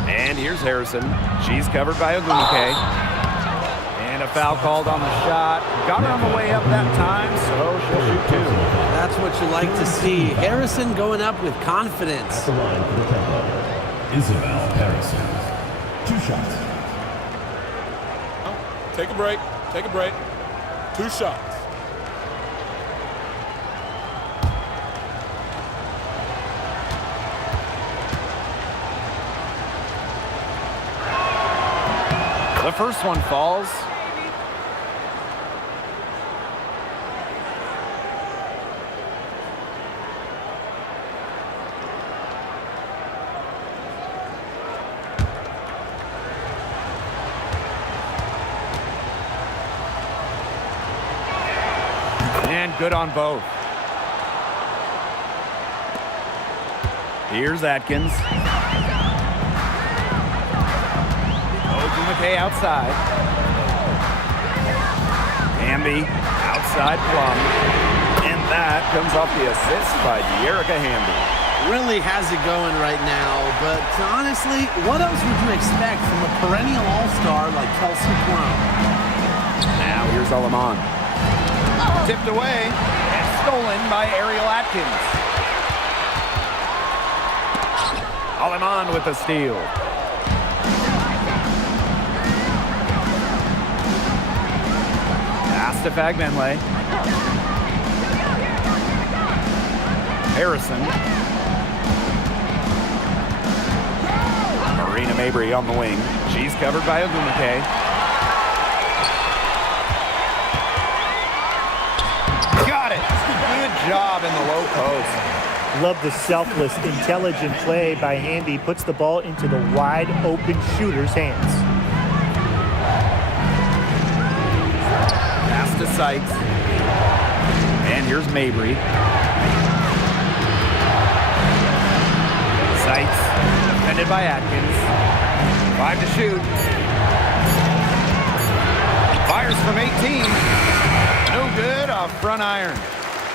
And here's Harrison. She's covered by Agumake. And a foul called on the shot. Got her on the way up that time, so she'll shoot 2. That's what you like to see. Harrison going up with confidence. At the line for the tempo, Isabel Harrison. 2 shots. Take a break. Take a break. 2 shots. The first one falls. And good on both. Here's Atkins. Agumake outside. Ambi outside Plum. And that comes off the assist by De'Erica Hamby. Really has it going right now, but honestly, what else would you expect from a perennial all-star like Kelsey Plum? Now here's Alaman. Tipped away and stolen by Ariel Atkins. Alaman with the steal. Pass to Fagbenle. Harrison. Marina Mabry on the wing. She's covered by Agumake. Got it. Good job in the low post. Love the selfless, intelligent play by Hamby. Puts the ball into the wide open shooter's hands. Pass to Sykes. And here's Mabry. Sykes defended by Atkins. 5 to shoot. Fires from 18. No good off front iron.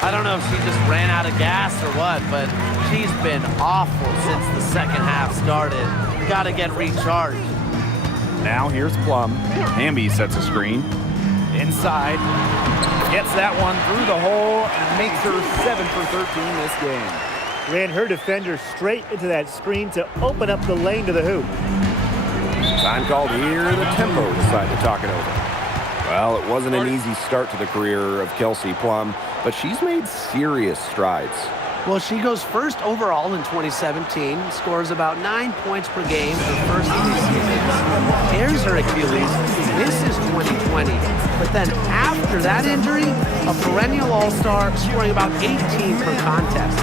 I don't know if she just ran out of gas or what, but she's been awful since the second half started. Got to get recharged. Now here's Plum. Hamby sets a screen. Inside. Gets that one through the hole and makes her 7 for 13 this game. Ran her defender straight into that screen to open up the lane to the hoop. Time called here. The tempo decide to talk it over. Well, it wasn't an easy start to the career of Kelsey Plum, but she's made serious strides. Well, she goes first overall in 2017, scores about 9 points per game her first 3 seasons. Tears her Achilles, misses 2020, but then after that injury, a perennial all-star scoring about 18 per contest.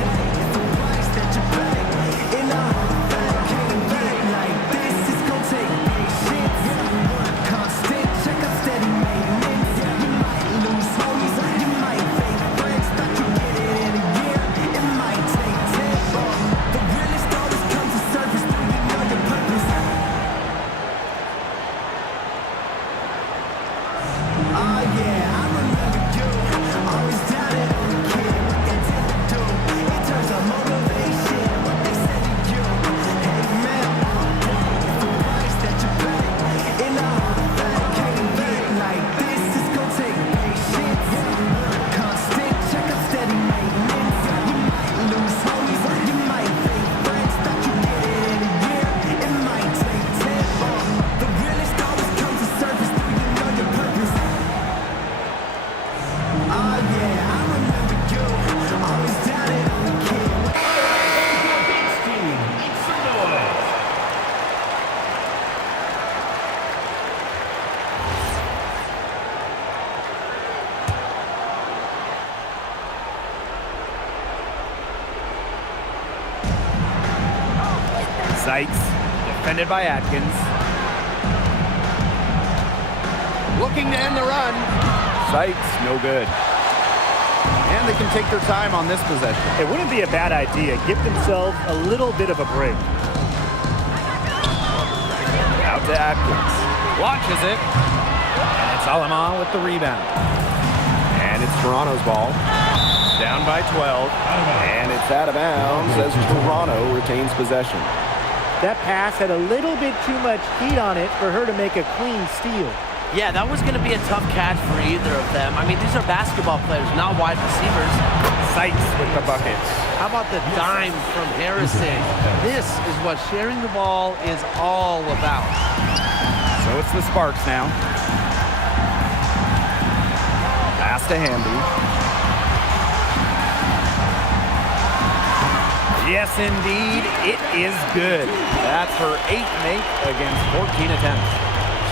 Sykes, defended by Atkins. Looking to end the run. Sykes, no good. And they can take their time on this possession. It wouldn't be a bad idea. Give themselves a little bit of a break. Out to Atkins. Launches it. And it's Alama with the rebound. And it's Toronto's ball. Down by 12. And it's out of bounds as Toronto retains possession. That pass had a little bit too much heat on it for her to make a clean steal. Yeah, that was going to be a tough catch for either of them. I mean, these are basketball players, not wide receivers. Sykes with the buckets. How about the dime from Harrison? This is what sharing the ball is all about. So it's the Sparks now. Pass to Hamby. Yes, indeed, it is good. That's her 8th make against 14 attempts.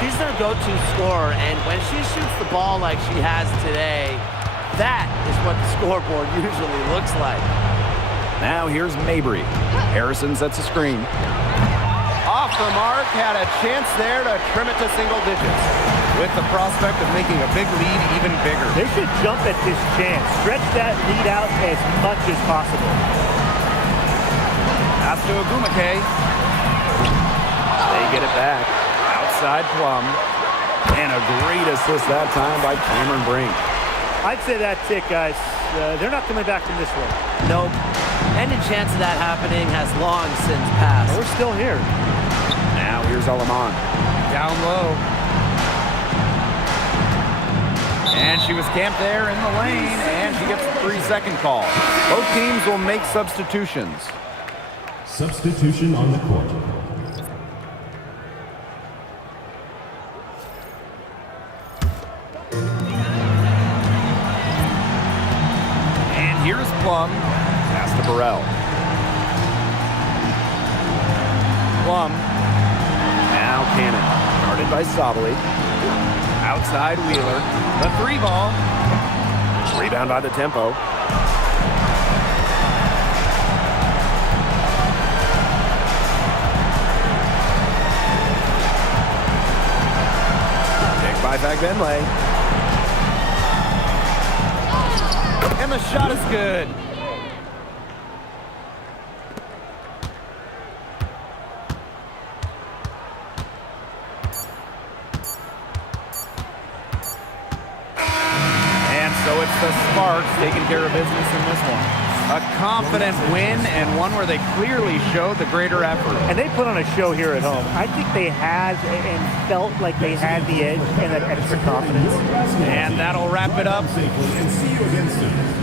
She's their go-to scorer, and when she shoots the ball like she has today, that is what the scoreboard usually looks like. Now here's Mabry. Harrison sets a screen. Off the mark, had a chance there to trim it to single digits, with the prospect of making a big lead even bigger. They should jump at this chance. Stretch that lead out as much as possible. Pass to Agumake. They get it back. Outside Plum. And a great assist that time by Cameron Brink. I'd say that's it, guys. They're not coming back from this one. Nope. Any chance of that happening has long since passed. We're still here. Now here's Alaman. Down low. And she was camped there in the lane, and she gets a 3-second call. Both teams will make substitutions. Substitution on the court. And here's Plum. Pass to Burrell. Plum. Now Cannon. Guarded by Sabali. Outside Wheeler. The 3 ball. Rebound by the tempo. Picked by Bagbenley. And the shot is good. And so it's the Sparks taking care of business in this one. A confident win, and one where they clearly showed the greater effort. And they put on a show here at home. I think they had and felt like they had the edge and that extra confidence. And that'll wrap it up. And see you again soon.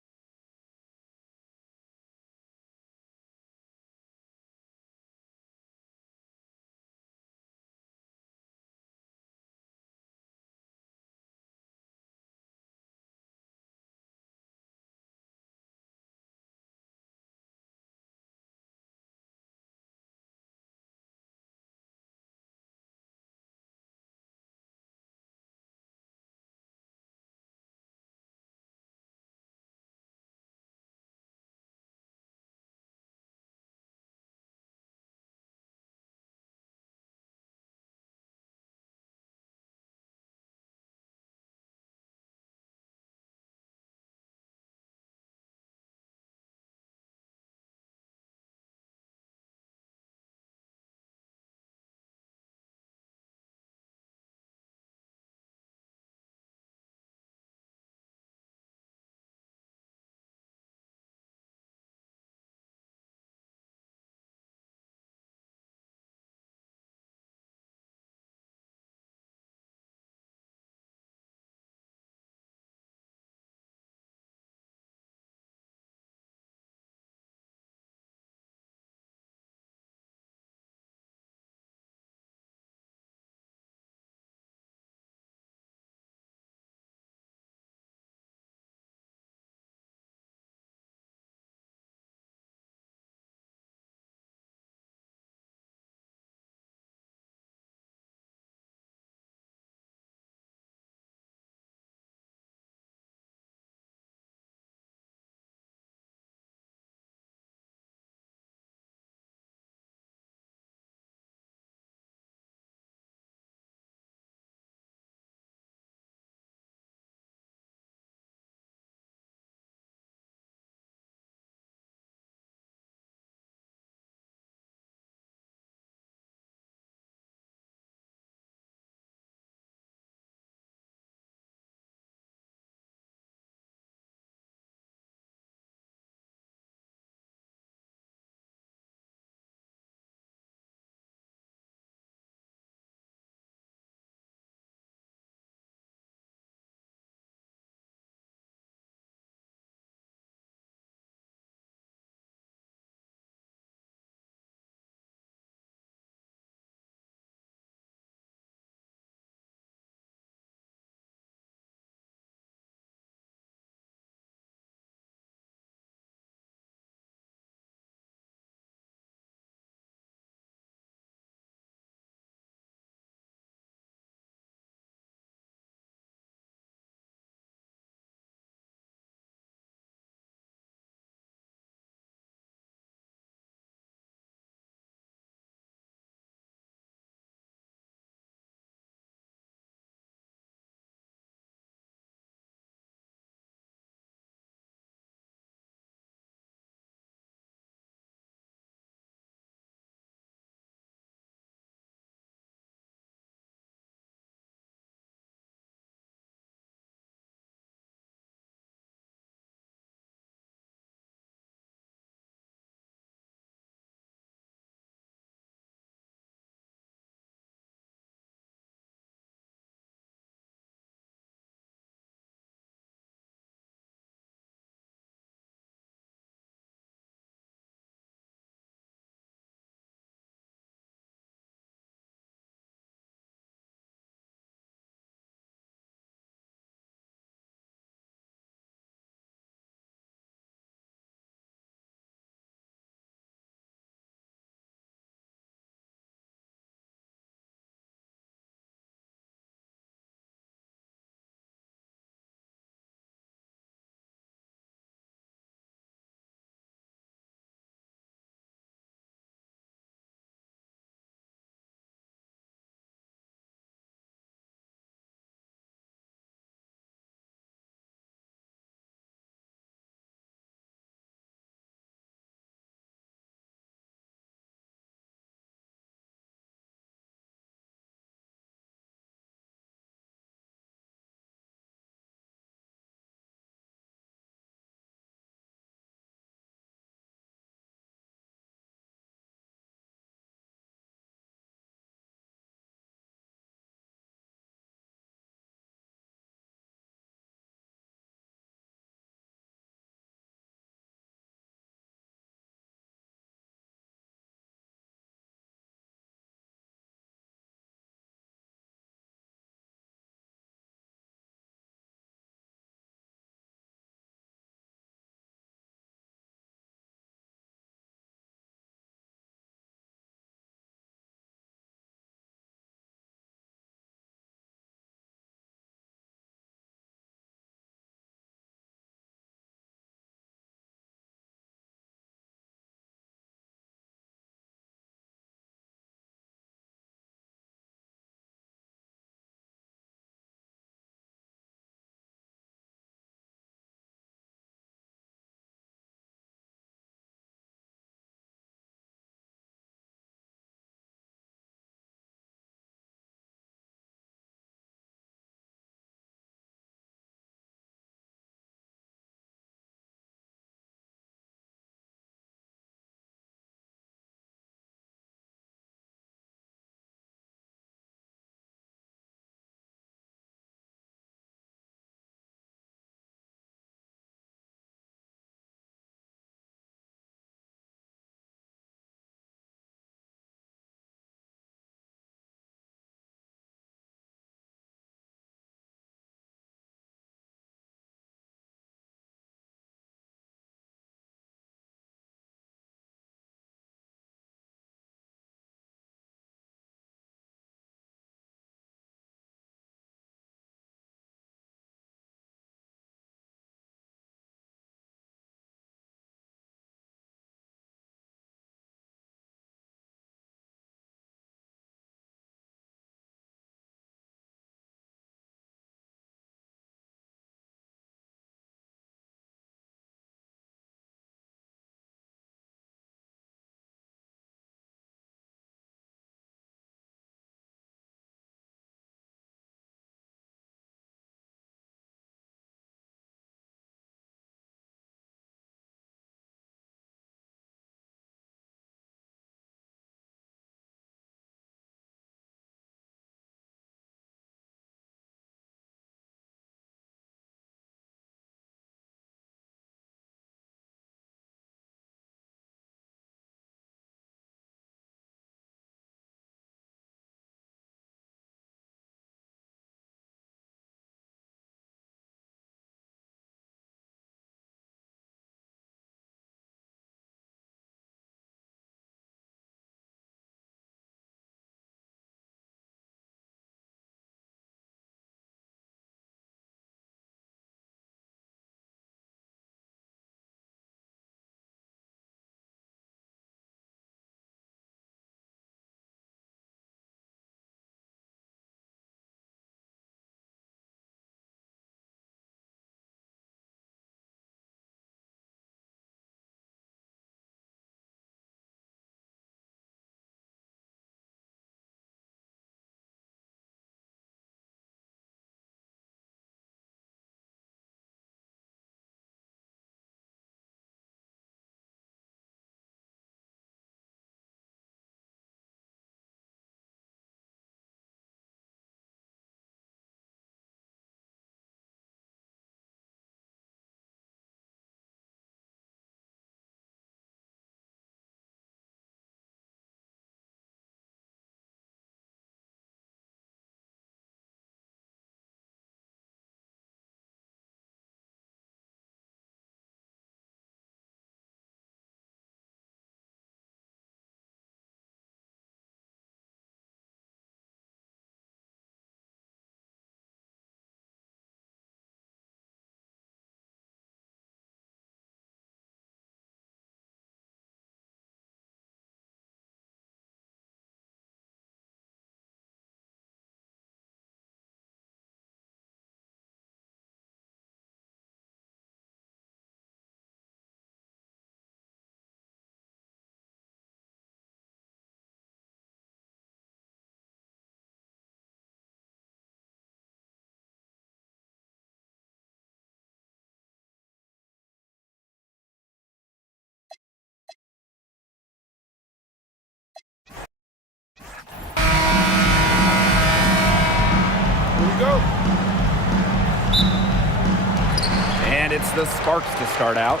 gets the Sparks to start out.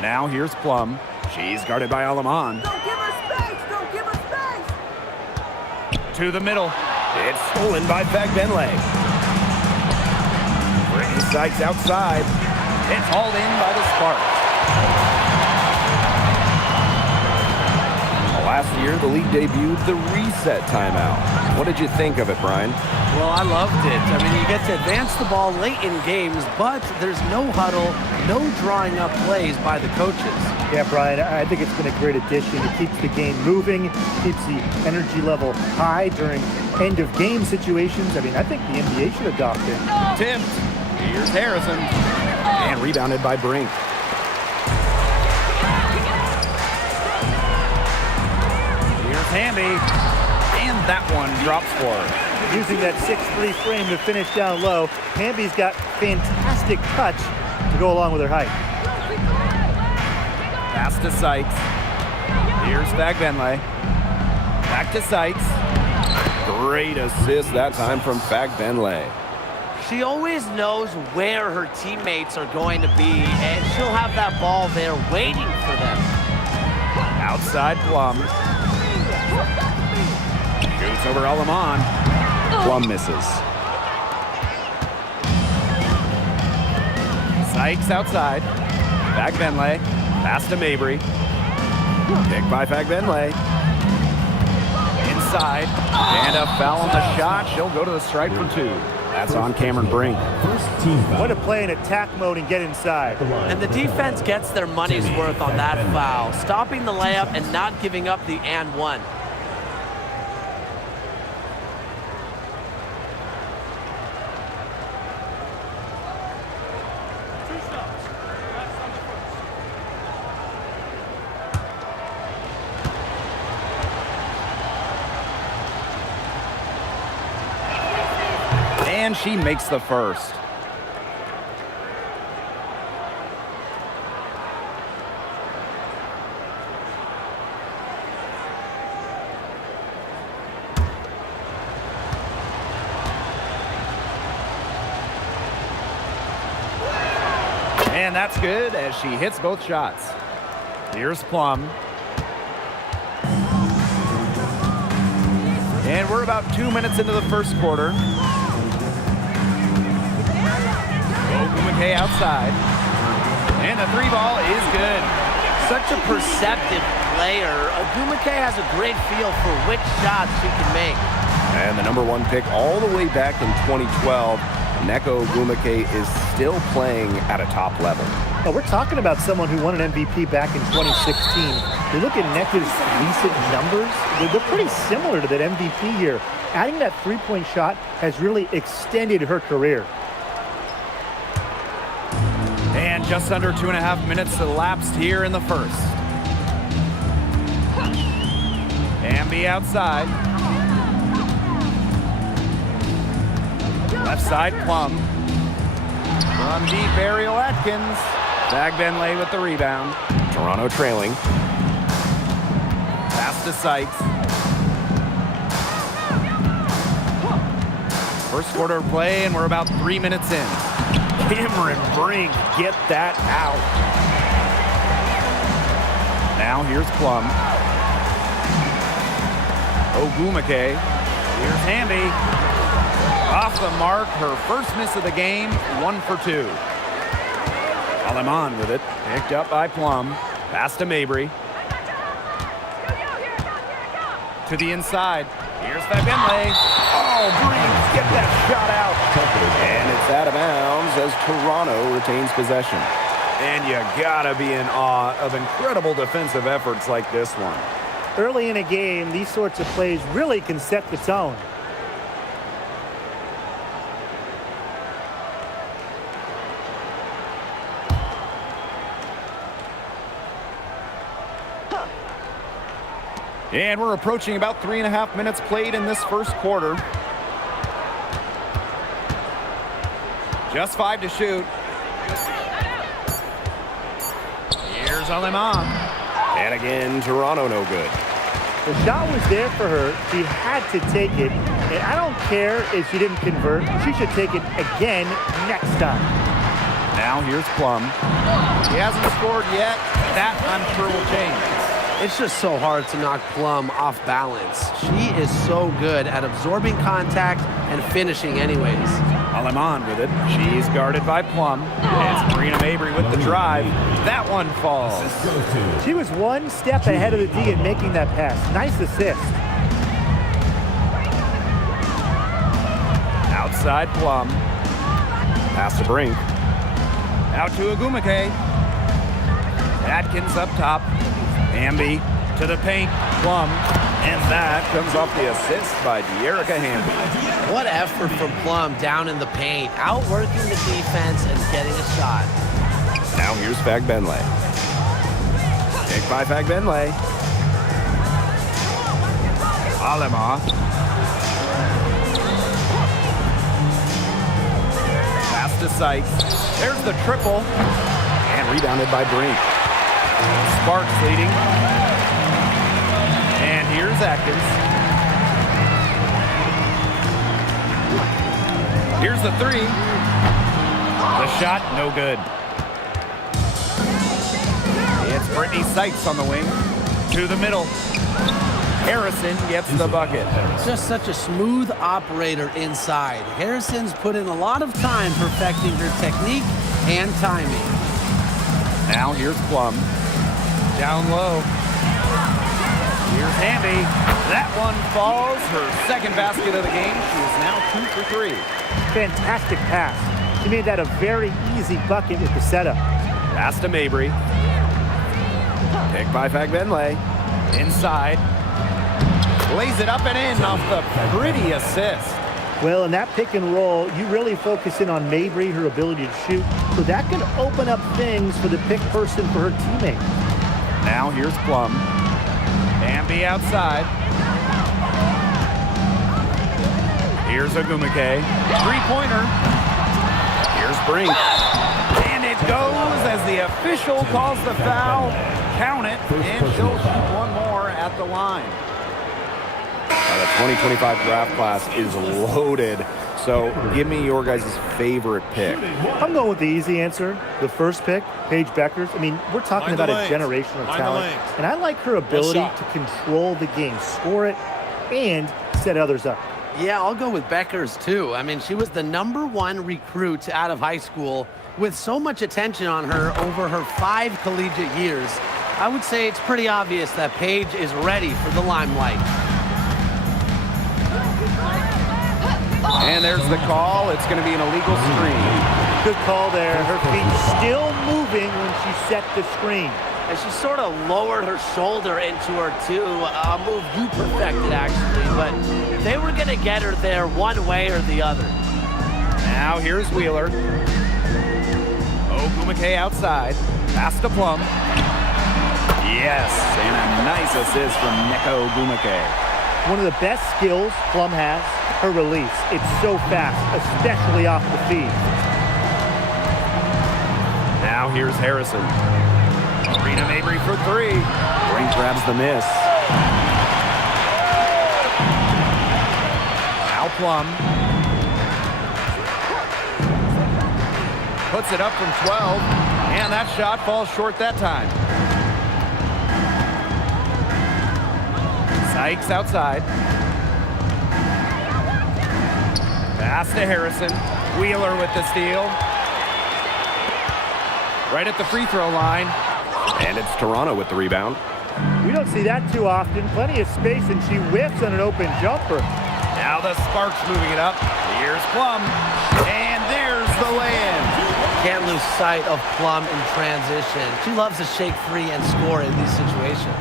Now here's Plum. She's guarded by Alaman. Don't give her space! Don't give her space! To the middle. It's stolen by Fagbenle. Brittany Sykes outside. It's hauled in by the Sparks. Last year, the league debuted the reset timeout. What did you think of it, Brian? Well, I loved it. I mean, you get to advance the ball late in games, but there's no huddle, no drawing up plays by the coaches. Yeah, Brian, I think it's been a great addition. It keeps the game moving, keeps the energy level high during end-of-game situations. I mean, I think the NBA should adopt it. Tipped. Here's Harrison. And rebounded by Brink. Hamby, and that one drops for her. Using that 6'3" frame to finish down low, Hamby's got fantastic touch to go along with her height. Pass to Sykes. Here's Fagbenle. Back to Sykes. Great assist that time from Fagbenle. She always knows where her teammates are going to be, and she'll have that ball there waiting for them. Outside Plum. Shoots over Alaman. Plum misses. Sykes outside. Fagbenle. Pass to Mabry. Picked by Fagbenle. Inside. And a foul on the shot. She'll go to the stripe for 2. That's on Cameron Brink. First team foul. Way to play in attack mode and get inside. And the defense gets their money's worth on that foul, stopping the layup and not giving up the and one. And she makes the first. And that's good as she hits both shots. Here's Plum. And we're about 2 minutes into the first quarter. McKay outside. And the 3 ball is good. Such a perceptive player. Ogumake has a great feel for which shots she can make. And the #1 pick all the way back in 2012, Neko Ogumake is still playing at a top level. Well, we're talking about someone who won an MVP back in 2016. You look at Neko's recent numbers, they're pretty similar to that MVP year. Adding that three-point shot has really extended her career. And just under 2.5 minutes elapsed here in the first. Amby outside. Left side, Plum. From deep, Ariel Atkins. Fagbenle with the rebound. Toronto trailing. Pass to Sykes. First quarter of play, and we're about 3 minutes in. Cameron Brink, get that out. Now here's Plum. Ogumake. Here's Hamby. Off the mark, her first miss of the game, 1 for 2. Alaman with it, picked up by Plum. Pass to Mabry. To the inside. Here's Fagbenle. Oh, Brink, get that shot out. And it's out of bounds as Toronto retains possession. And you gotta be in awe of incredible defensive efforts like this one. Early in a game, these sorts of plays really can set the tone. And we're approaching about 3.5 minutes played in this first quarter. Just 5 to shoot. Here's Alaman. And again, Toronto no good. The shot was there for her. She had to take it. And I don't care if she didn't convert. She should take it again next time. Now here's Plum. He hasn't scored yet. That, I'm sure, will change. It's just so hard to knock Plum off balance. She is so good at absorbing contact and finishing anyways. Aleman with it. She's guarded by Plum. It's Marina Mabry with the drive. That one falls. She was one step ahead of the D in making that pass. Nice assist. Outside Plum. Pass to Brink. Out to Agumake. Atkins up top. Hamby to the paint. Plum. And that comes off the assist by De'Erica Hamby. What effort from Plum down in the paint, outworking the defense and getting a shot. Now here's Fagbenle. Take by Fagbenle. Alema. Pass to Sykes. There's the triple. And rebounded by Brink. Sparks leading. And here's Atkins. Here's the three. The shot, no good. It's Brittany Sykes on the wing. To the middle. Harrison gets the bucket. Just such a smooth operator inside. Harrison's put in a lot of time perfecting her technique and timing. Now here's Plum. Down low. Here's Hamby. That one falls. Her second basket of the game. She is now 2 for 3. Fantastic pass. She made that a very easy bucket with the setup. Pass to Mabry. Pick by Fagbenle. Inside. Lays it up and in off the pretty assist. Well, in that pick and roll, you really focus in on Mabry, her ability to shoot. So that can open up things for the pick person for her teammate. Now here's Plum. Hamby outside. Here's Agumake. Three-pointer. Here's Brink. And it goes as the official calls the foul. Count it, and she'll shoot one more at the line. The 2025 draft class is loaded. So give me your guys' favorite pick. I'm going with the easy answer. The first pick, Paige Beckers. I mean, we're talking about a generational talent. And I like her ability to control the game, score it, and set others up. Yeah, I'll go with Beckers too. I mean, she was the #1 recruit out of high school with so much attention on her over her 5 collegiate years. I would say it's pretty obvious that Paige is ready for the limelight. And there's the call. It's going to be an illegal screen. Good call there. Her feet still moving when she set the screen. And she sort of lowered her shoulder into her too, a move you perfected actually, but they were going to get her there one way or the other. Now here's Wheeler. Ogumake outside. Pass to Plum. Yes, and a nice assist from Neko Ogumake. One of the best skills Plum has, her release. It's so fast, especially off the feed. Now here's Harrison. Marina Mabry for 3. Brink grabs the miss. Now Plum. Puts it up from 12, and that shot falls short that time. Sykes outside. Pass to Harrison. Wheeler with the steal. Right at the free throw line. And it's Toronto with the rebound. We don't see that too often. Plenty of space, and she whiffs on an open jumper. Now the Sparks moving it up. Here's Plum. And there's the lay-in. Can't lose sight of Plum in transition. She loves to shake free and score in these situations.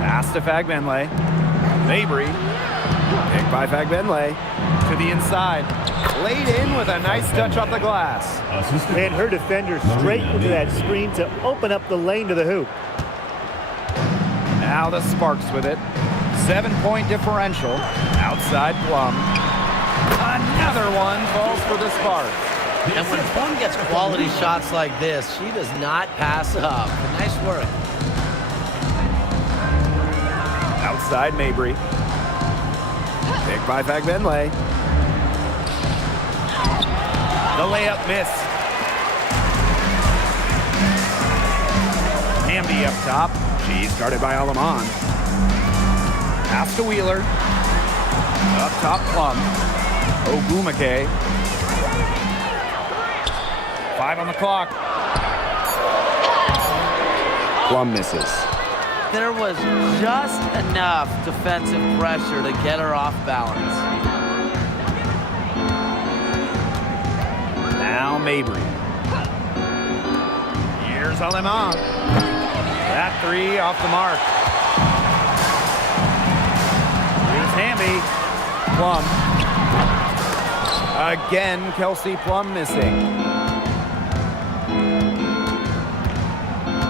Pass to Fagbenle. Mabry. Picked by Fagbenle. To the inside. Laid in with a nice touch off the glass. And her defender straight into that screen to open up the lane to the hoop. Now the Sparks with it. 7-point differential. Outside Plum. Another one falls for the Sparks. And when Plum gets quality shots like this, she does not pass up. Nice work. Outside Mabry. Picked by Fagbenle. The layup missed. Hamby up top. She's guarded by Alaman. Pass to Wheeler. Up top Plum. Ogumake. 5 on the clock. Plum misses. There was just enough defensive pressure to get her off balance. Now Mabry. Here's Alaman. That 3 off the mark. Here's Hamby. Plum. Again, Kelsey Plum missing.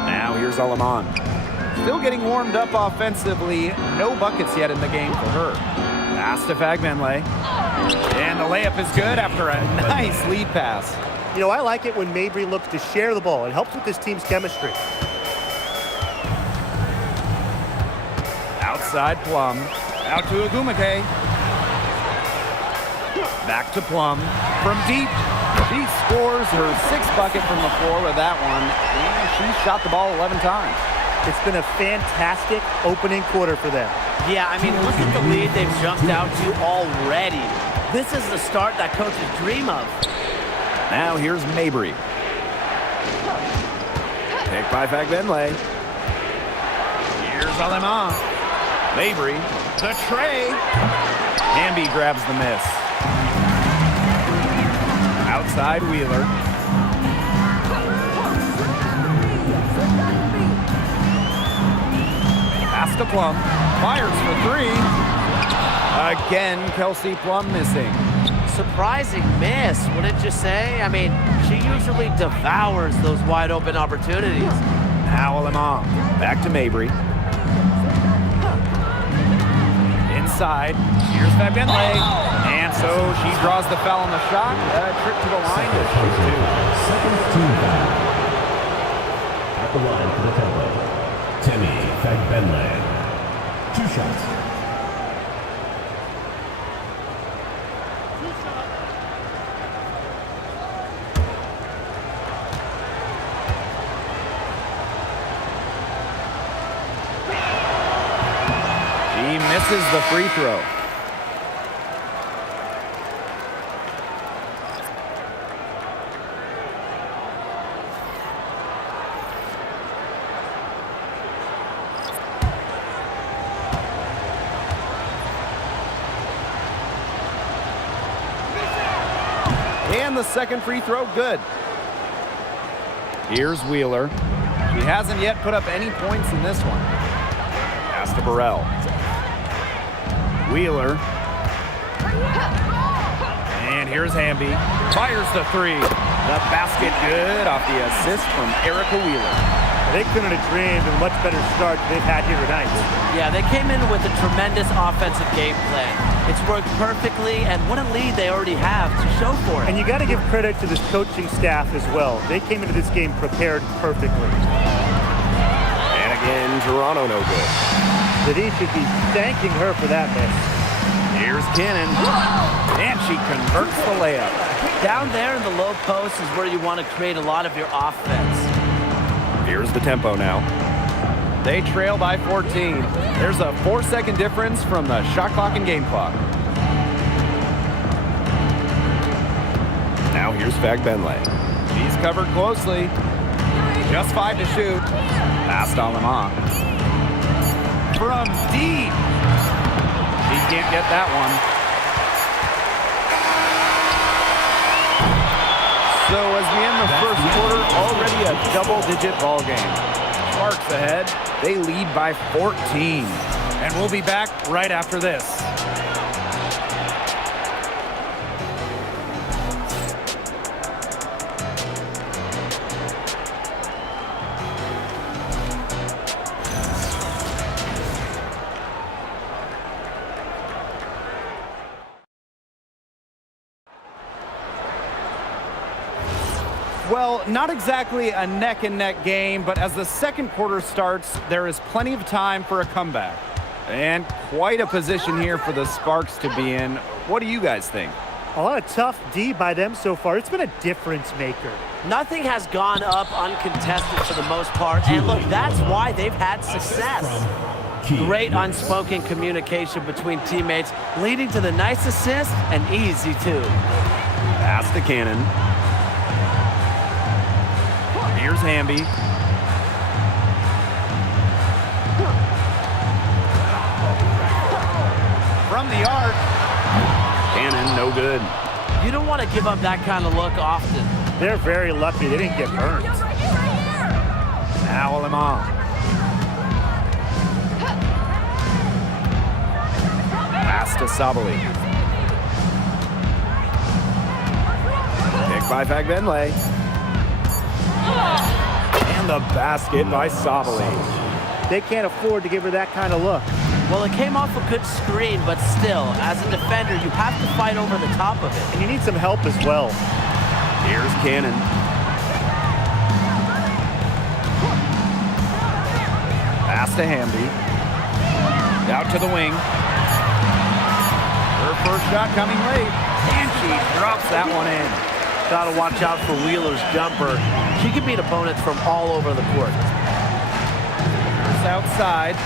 Now here's Alaman. Still getting warmed up offensively. No buckets yet in the game for her. Pass to Fagbenle. And the layup is good after a nice lead pass. You know, I like it when Mabry looks to share the ball. It helps with this team's chemistry. Outside Plum. Out to Ogumake. Back to Plum. From deep. She scores her 6th bucket from the floor with that one. And she shot the ball 11 times. It's been a fantastic opening quarter for them. Yeah, I mean, look at the lead they've jumped out to already. This is the start that coaches dream of. Now here's Mabry. Picked by Fagbenle. Here's Alaman. Mabry. The tray. Hamby grabs the miss. Outside Wheeler. Pass to Plum. Fires for 3. Again, Kelsey Plum missing. Surprising miss, wouldn't you say? I mean, she usually devours those wide open opportunities. Now Alaman. Back to Mabry. Inside. Here's Fagbenle. And so she draws the foul on the shot. Trip to the line to shoot 2. Second team foul. At the line for the tempo. Temi Fagbenle. 2 shots. He misses the free throw. And the second free throw, good. Here's Wheeler. She hasn't yet put up any points in this one. Pass to Burrell. Wheeler. And here's Hamby. Fires the 3. The basket good off the assist from Erica Wheeler. They couldn't have dreamed of a much better start than they've had here tonight. Yeah, they came in with a tremendous offensive game plan. It's worked perfectly, and what a lead they already have to show for it. And you got to give credit to this coaching staff as well. They came into this game prepared perfectly. And again, Toronto no good. That he should be thanking her for that miss. Here's Cannon. And she converts the layup. Down there in the low post is where you want to create a lot of your offense. Here's the tempo now. They trail by 14. There's a 4-second difference from the shot clock and game clock. Now here's Fagbenle. She's covered closely. Just 5 to shoot. Pass to Alaman. From deep. He can't get that one. So as we end the first quarter, already a double-digit ball game. Sparks ahead. They lead by 14. And we'll be back right after this. Well, not exactly a neck-and-neck game, but as the second quarter starts, there is plenty of time for a comeback. And quite a position here for the Sparks to be in. What do you guys think? A lot of tough D by them so far. It's been a difference maker. Nothing has gone up uncontested for the most part, and look, that's why they've had success. Great unspoken communication between teammates, leading to the nice assist and easy two. Pass to Cannon. Here's Hamby. From the arc. Cannon, no good. You don't want to give up that kind of look often. They're very lucky they didn't get burned. Now Lemon. Pass to Sabali. Pick by Fagbenle. And the basket by Sabali. They can't afford to give her that kind of look. Well, it came off a good screen, but still, as a defender, you have to fight over the top of it. And you need some help as well. Here's Cannon. Pass to Hamby. Out to the wing. Her first shot coming late. And she drops that one in. Got to watch out for Wheeler's jumper. She can beat opponents from all over the court. Here's outside.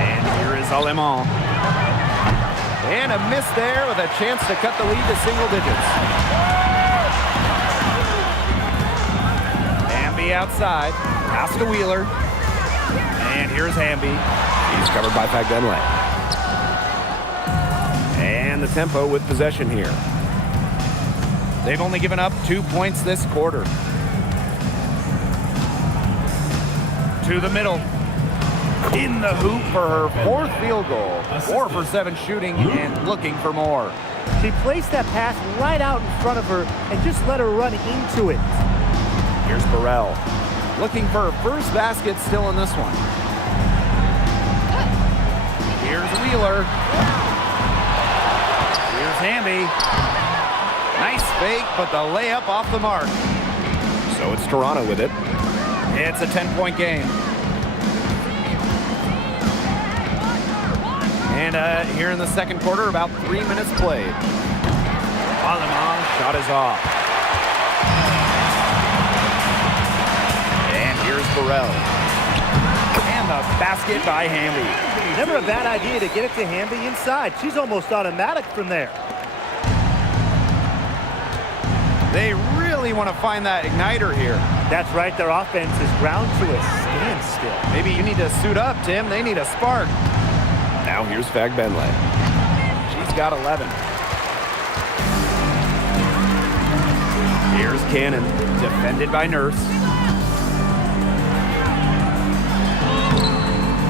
And here is Alemán. And a miss there with a chance to cut the lead to single digits. Hamby outside. Pass to Wheeler. And here's Hamby. He's covered by Fagbenle. And the Tempo with possession here. They've only given up 2 points this quarter. To the middle. In the hoop for her fourth field goal. 4 for 7 shooting and looking for more. She placed that pass right out in front of her and just let her run into it. Here's Burrell. Looking for her first basket still in this one. Here's Wheeler. Here's Hamby. Nice fake, but the layup off the mark. So it's Toronto with it. It's a 10-point game. And here in the second quarter, about 3 minutes played. Alemán shot is off. And here's Burrell. And the basket by Hamby. Never a bad idea to get it to Hamby inside. She's almost automatic from there. They really want to find that igniter here. That's right, their offense is ground to a standstill. Maybe you need to suit up, Tim. They need a spark. Now here's Fagbenle. She's got 11. Here's Cannon, defended by Nurse.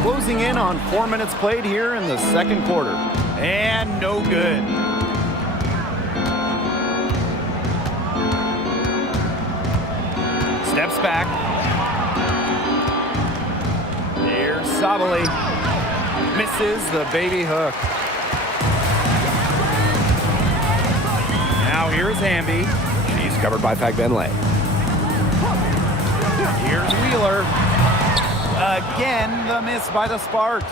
Closing in on 4 minutes played here in the second quarter. And no good. Steps back. Here's Sabali. Misses the baby hook. Now here's Hamby. She's covered by Fagbenle. Here's Wheeler. Again, the miss by the Sparks.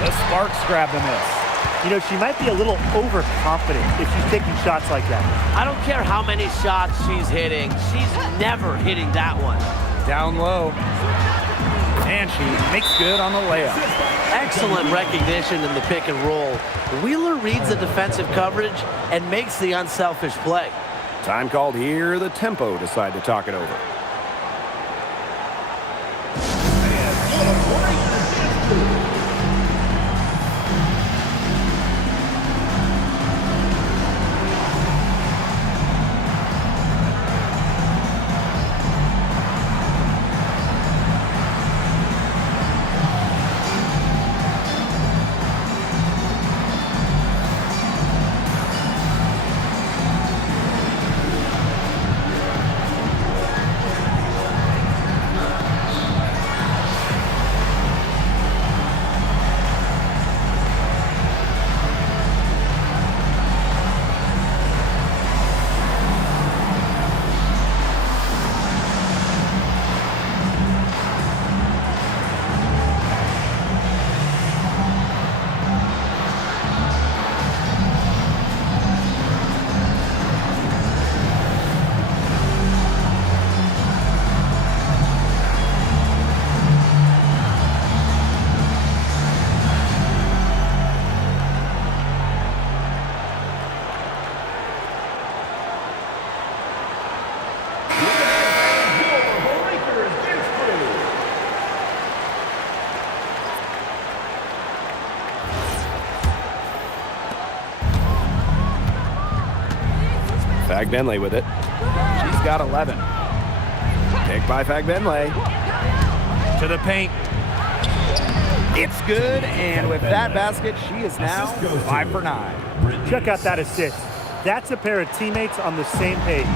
The Sparks grab the miss. You know, she might be a little overconfident if she's taking shots like that. I don't care how many shots she's hitting. She's never hitting that one. Down low. And she makes good on the layup. Excellent recognition in the pick and roll. Wheeler reads the defensive coverage and makes the unselfish play. Time called here. The Tempo decide to talk it over. Fagbenle with it. She's got 11. Picked by Fagbenle. To the paint. It's good, and with that basket, she is now 5 for 9. Check out that assist. That's a pair of teammates on the same page.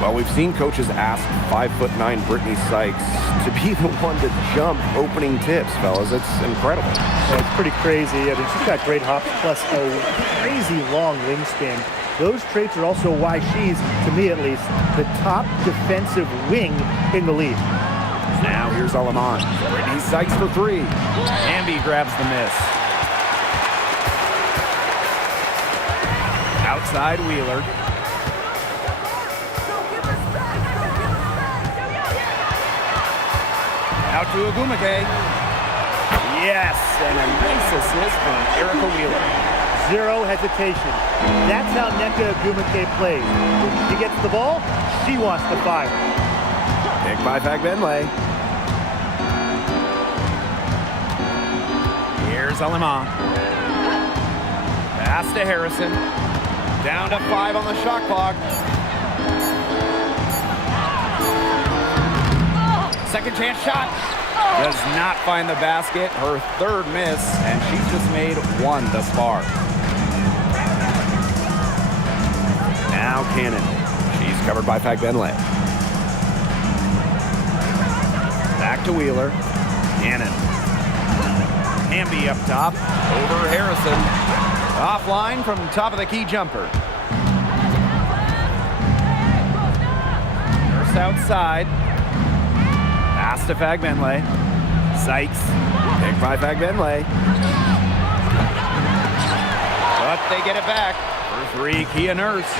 Well, we've seen coaches ask 5'9" Brittany Sykes to be the one to jump opening tips, fellas. It's incredible. Yeah, it's pretty crazy. I mean, she's got great hops plus a crazy long wingspan. Those traits are also why she's, to me at least, the top defensive wing in the league. Now here's Alaman. Brittany Sykes for 3. Amby grabs the miss. Outside Wheeler. Out to Ogumake. Yes, and a nice assist from Erica Wheeler. Zero hesitation. That's how Nneka Ogumake plays. When she gets the ball, she wants to fire. Picked by Fagbenle. Here's Alima. Pass to Harrison. Down to 5 on the shot clock. Second chance shot. Does not find the basket. Her third miss, and she's just made 1 thus far. Now Cannon. She's covered by Fagbenle. Back to Wheeler. Cannon. Amby up top. Over Harrison. Offline from top of the key jumper. Nurse outside. Pass to Fagbenle. Sykes. Picked by Fagbenle. But they get it back. For 3, Kia Nurse.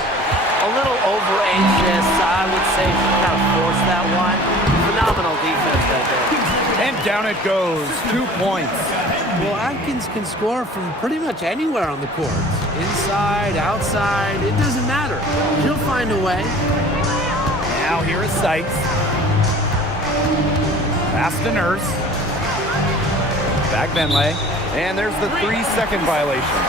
A little over-anxious, I would say. She kind of forced that one. Phenomenal defense right there. And down it goes. 2 points. Well, Atkins can score from pretty much anywhere on the court. Inside, outside, it doesn't matter. She'll find a way. Now here is Sykes. Pass to Nurse. Fagbenle. And there's the 3-second violation.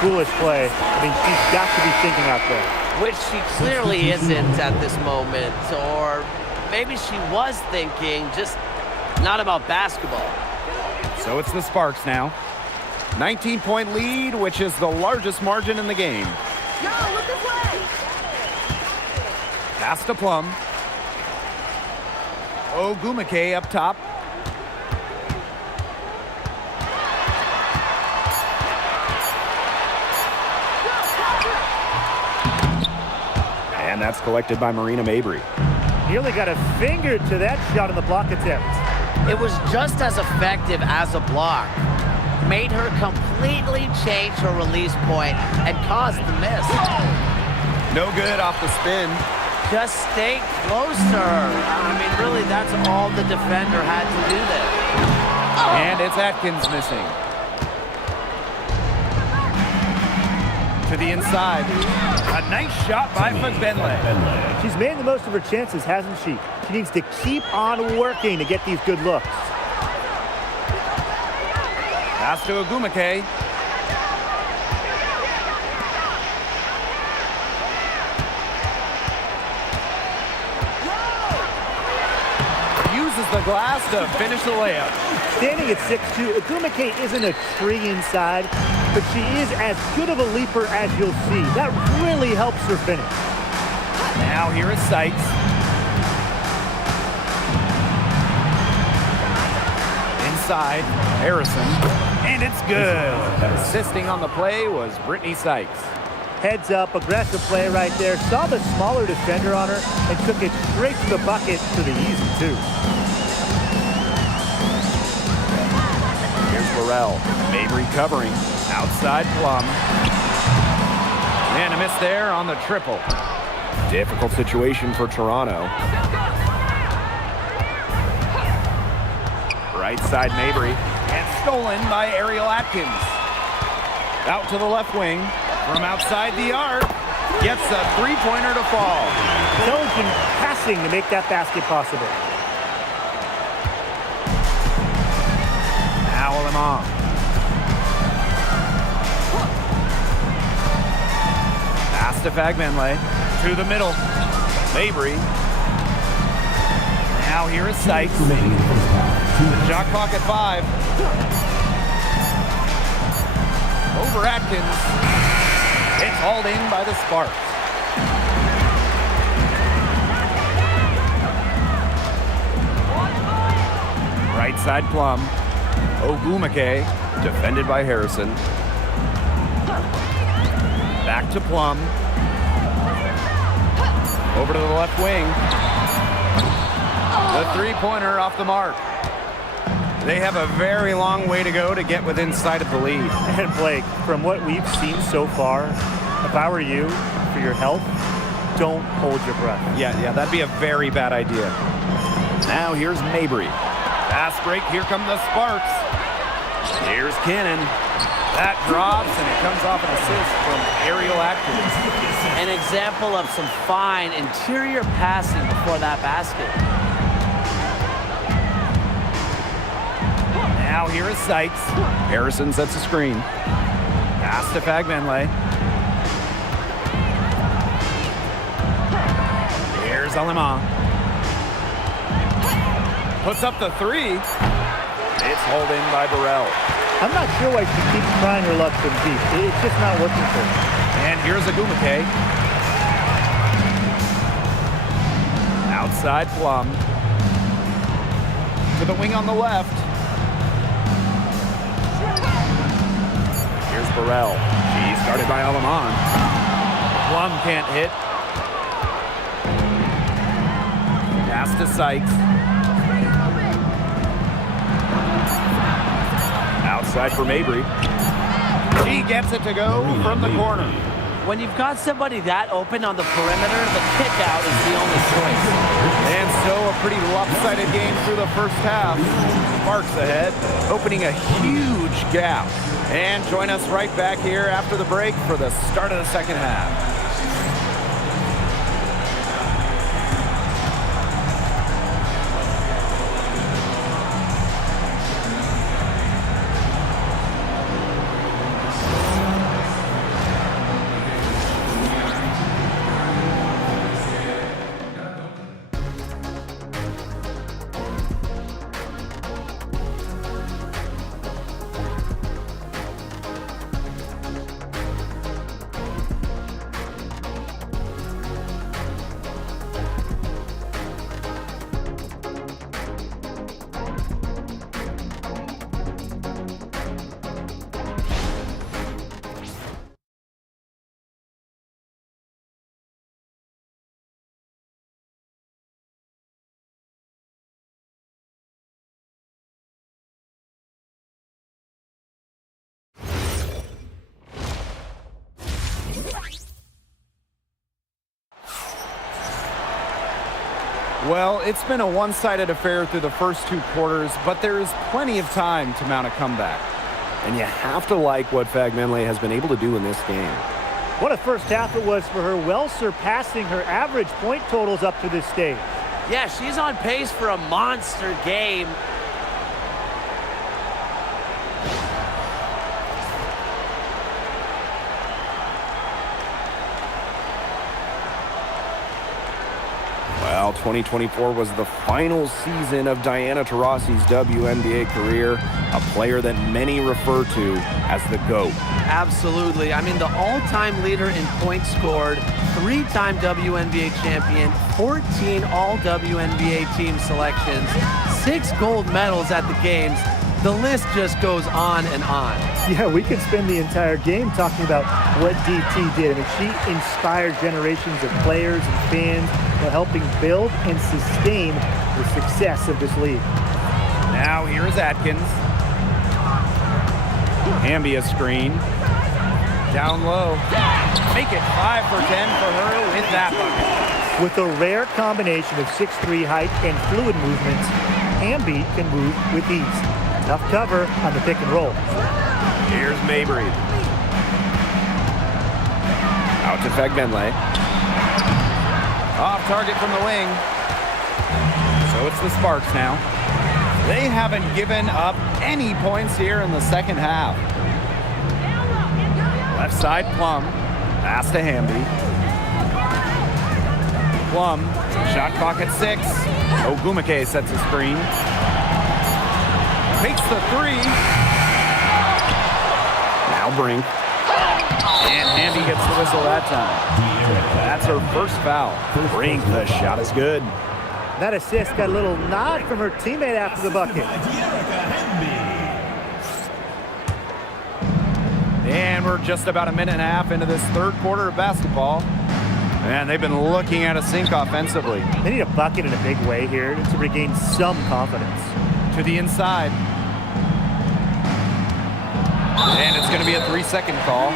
Foolish play. I mean, she's got to be thinking out there. Which she clearly isn't at this moment. Or maybe she was thinking, just not about basketball. So it's the Sparks now. 19-point lead, which is the largest margin in the game. Yo, look this way! Pass to Plum. Ogumake up top. And that's collected by Marina Mabry. Nearly got a finger to that shot on the block attempt. It was just as effective as a block. Made her completely change her release point and caused the miss. No good off the spin. Just stay closer. I mean, really, that's all the defender had to do there. And it's Atkins missing. To the inside. A nice shot by Fagbenle. She's made the most of her chances, hasn't she? She needs to keep on working to get these good looks. Pass to Ogumake. Uses the glass to finish the layup. Standing at 6'2", Ogumake isn't a tree inside, but she is as good of a leaper as you'll see. That really helps her finish. Now here is Sykes. Inside, Harrison. And it's good. Assisting on the play was Brittany Sykes. Heads up, aggressive play right there. Saw the smaller defender on her and took it straight to the bucket for the easy 2. Here's Burrell. Mabry covering. Outside Plum. And a miss there on the triple. Difficult situation for Toronto. Right side Mabry. And stolen by Ariel Atkins. Out to the left wing. From outside the arc. Gets a three-pointer to fall. Intelligent passing to make that basket possible. Now Limon. Pass to Fagbenle. To the middle. Mabry. Now here is Sykes. Remaining in the first half. Shot clock at 5. Over Atkins. It's hauled in by the Sparks. Right side Plum. Ogumake, defended by Harrison. Back to Plum. Over to the left wing. The three-pointer off the mark. They have a very long way to go to get within sight of the lead. And Blake, from what we've seen so far, if I were you, for your health, don't hold your breath. Yeah, that'd be a very bad idea. Now here's Mabry. Fast break, here come the Sparks. Here's Cannon. That drops, and it comes off an assist from Ariel Atkins. An example of some fine interior passing before that basket. Now here is Sykes. Harrison sets a screen. Pass to Fagbenle. Here's Alema. Puts up the 3. It's hauled in by Burrell. I'm not sure why she keeps trying her luck from deep. It's just not working for her. And here's Ogumake. Outside Plum. To the wing on the left. Here's Burrell. She started by Alaman. Plum can't hit. Pass to Sykes. Outside for Mabry. She gets it to go from the corner. When you've got somebody that open on the perimeter, the kick out is the only choice. And so a pretty lopsided game through the first half. Sparks ahead, opening a huge gap. And join us right back here after the break for the start of the second half. Well, it's been a one-sided affair through the first 2 quarters, but there is plenty of time to mount a comeback. And you have to like what Fagbenle has been able to do in this game. What a first half it was for her, well surpassing her average point totals up to this stage. Yeah, she's on pace for a monster game. Well, 2024 was the final season of Diana Taurasi's WNBA career, a player that many refer to as the GOAT. Absolutely. I mean, the all-time leader in points scored, 3-time WNBA champion, 14 all-WNBA team selections, 6 gold medals at the games. The list just goes on and on. Yeah, we could spend the entire game talking about what DT did. I mean, she inspired generations of players and fans while helping build and sustain the success of this league. Now here is Atkins. Hamby a screen. Down low. Make it 5 for 10 for her with that bucket. With a rare combination of 6'3" height and fluid movements, Hamby can move with ease. Tough cover on the pick and roll. Here's Mabry. Out to Fagbenle. Off target from the wing. So it's the Sparks now. They haven't given up any points here in the second half. Left side Plum. Pass to Hamby. Plum. Shot clock at 6. Ogumake sets a screen. Takes the 3. Now Brink. And Hamby gets the whistle that time. That's her first foul. Brink, the shot is good. That assist got a little nod from her teammate after the bucket. And we're just about a minute and a half into this third quarter of basketball. And they've been looking at a sink offensively. They need a bucket in a big way here to regain some confidence. To the inside. And it's going to be a 3-second call.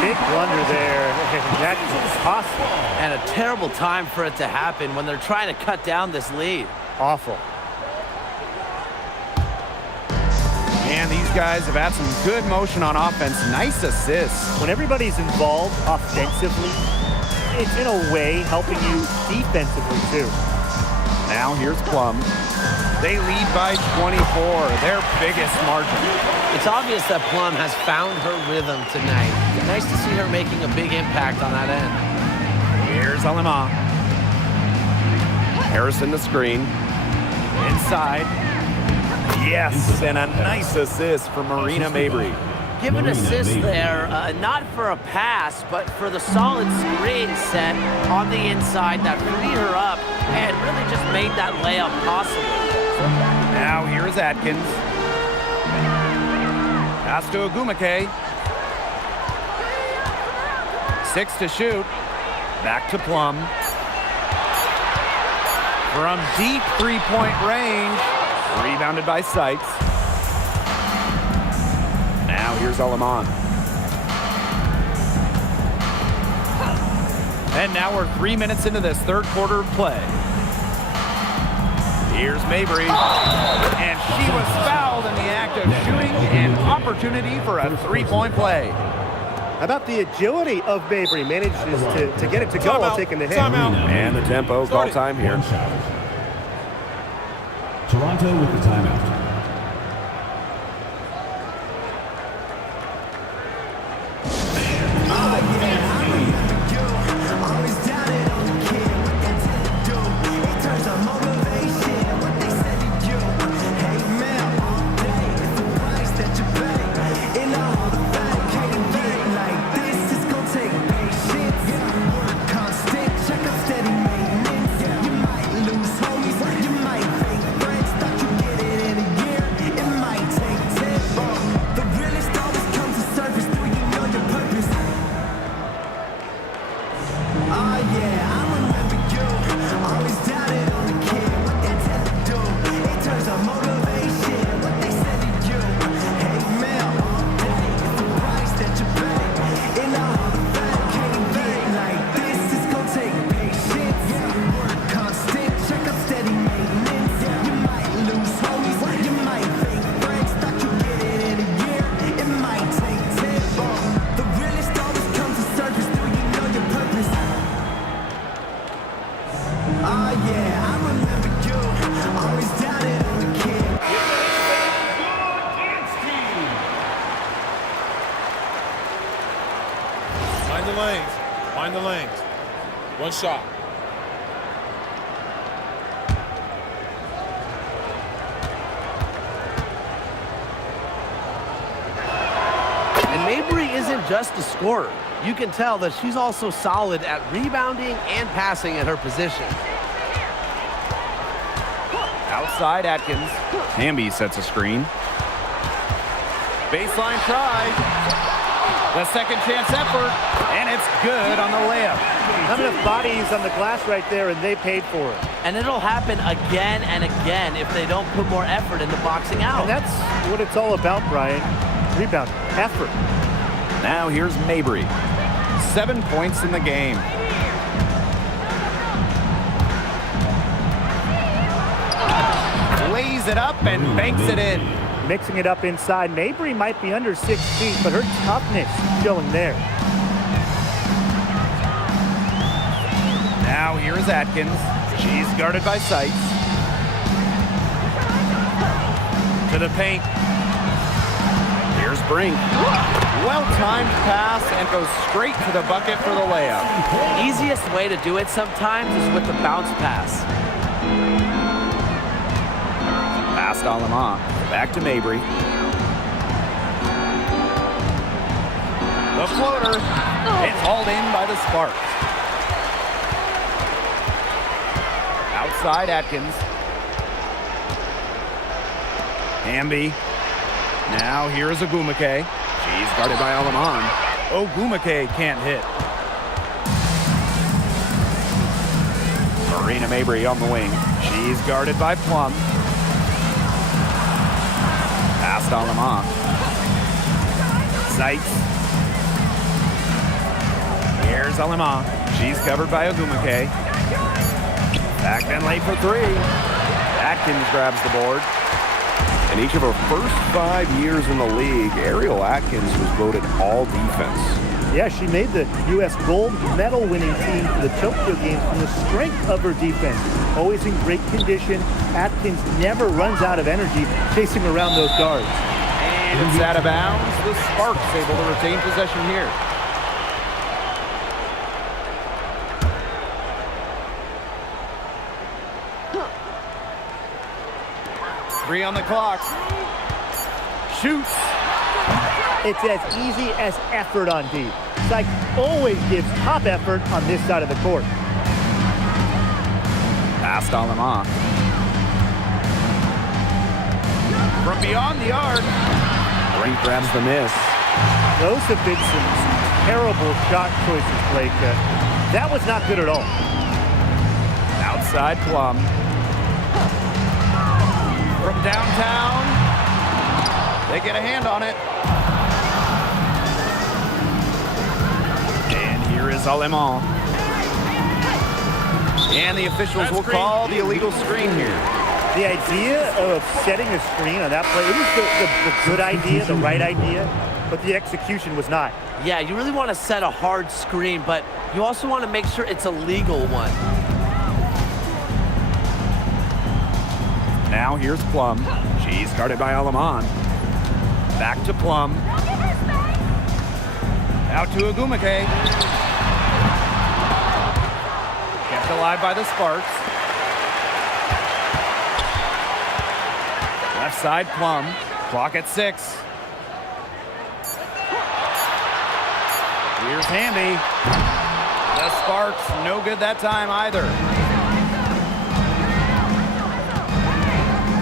Big blunder there. That's impossible. And a terrible time for it to happen when they're trying to cut down this lead. Awful. And these guys have had some good motion on offense. Nice assists. When everybody's involved offensively, it's in a way helping you defensively too. Now here's Plum. They lead by 24, their biggest margin. It's obvious that Plum has found her rhythm tonight. Nice to see her making a big impact on that end. Here's Alema. Harrison the screen. Inside. Yes, and a nice assist from Marina Mabry. Give an assist there, not for a pass, but for the solid screen set on the inside that freed her up and really just made that layup possible. Now here's Atkins. Pass to Ogumake. 6 to shoot. Back to Plum. From deep three-point range. Rebounded by Sykes. Now here's Aleman. And now we're 3 minutes into this third quarter of play. Here's Mabry. And she was fouled in the act of shooting, an opportunity for a three-point play. How about the agility of Mabry? Manages to get it to go while taking the hit. And the tempo call time here. Toronto with the timeout. Mind the lanes. One shot. And Mabry isn't just a scorer. You can tell that she's also solid at rebounding and passing at her position. Outside Atkins. Hamby sets a screen. Baseline try. The second chance effort, and it's good on the layup. Not enough bodies on the glass right there, and they paid for it. And it'll happen again and again if they don't put more effort into boxing out. And that's what it's all about, Brian. Rebound, effort. Now here's Mabry. 7 points in the game. Lays it up and banks it in. Mixing it up inside. Mabry might be under 6 feet, but her toughness showing there. Now here's Atkins. She's guarded by Sykes. To the paint. Here's Brink. Well-timed pass and goes straight to the bucket for the layup. Easiest way to do it sometimes is with the bounce pass. Pass to Alama. Back to Mabry. The floater. It's hauled in by the Sparks. Outside Atkins. Hamby. Now here's Ogumake. She's guarded by Alaman. Ogumake can't hit. Marina Mabry on the wing. She's guarded by Plum. Pass to Alaman. Seitz. Here's Alama. She's covered by Ogumake. Back then late for three. Atkins grabs the board. In each of her first 5 years in the league, Ariel Atkins was voted all defense. Yeah, she made the U.S. gold medal winning team for the Tokyo Games from the strength of her defense. Always in great condition. Atkins never runs out of energy chasing around those guards. And it's out of bounds. The Sparks able to retain possession here. Three on the clock. Shoots. It's as easy as effort on D. Sykes always gives top effort on this side of the court. Pass to Alama. From beyond the arc. Brink grabs the miss. Those have been some terrible shot choices, Blake. That was not good at all. Outside Plum. From downtown. They get a hand on it. And here is Alemán. And the officials will call the illegal screen here. The idea of setting a screen on that play, it was the good idea, the right idea, but the execution was not. Yeah, you really want to set a hard screen, but you also want to make sure it's a legal one. Now here's Plum. She's guarded by Alemán. Back to Plum. Out to Ogumake. Kept alive by the Sparks. Left side Plum. Clock at 6. Here's Hamby. The Sparks, no good that time either.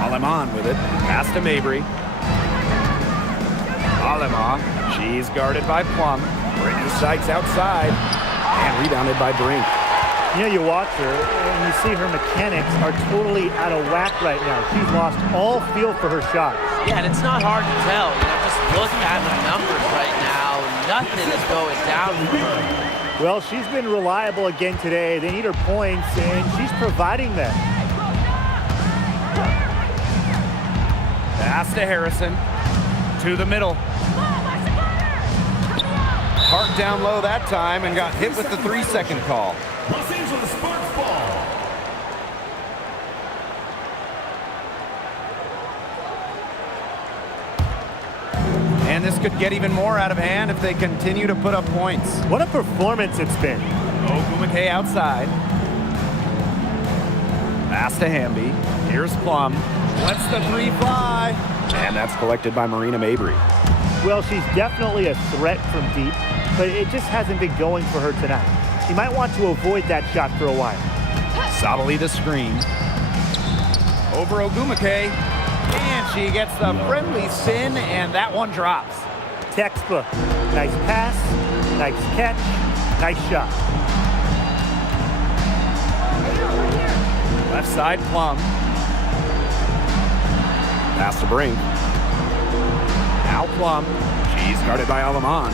Alemán with it. Pass to Mabry. Alemán. She's guarded by Plum. Brittany Sykes outside. And rebounded by Brink. You know, you watch her, and you see her mechanics are totally out of whack right now. She's lost all feel for her shot. Yeah, and it's not hard to tell. You know, just look at the numbers right now. Nothing is going down for her. Well, she's been reliable again today. They need her points, and she's providing them. Pass to Harrison. To the middle. Parked down low that time and got hit with the 3-second call. Los Angeles Sparks ball. And this could get even more out of hand if they continue to put up points. What a performance it's been. Ogumake outside. Pass to Hamby. Here's Plum. Lets the 3 fly. And that's collected by Marina Mabry. Well, she's definitely a threat from deep, but it just hasn't been going for her tonight. You might want to avoid that shot for a while. Sabali the screen. Over Ogumake. And she gets the friendly spin, and that one drops. Textbook. Nice pass, nice catch, nice shot. Left side Plum. Pass to Brink. Now Plum. She's guarded by Alemán.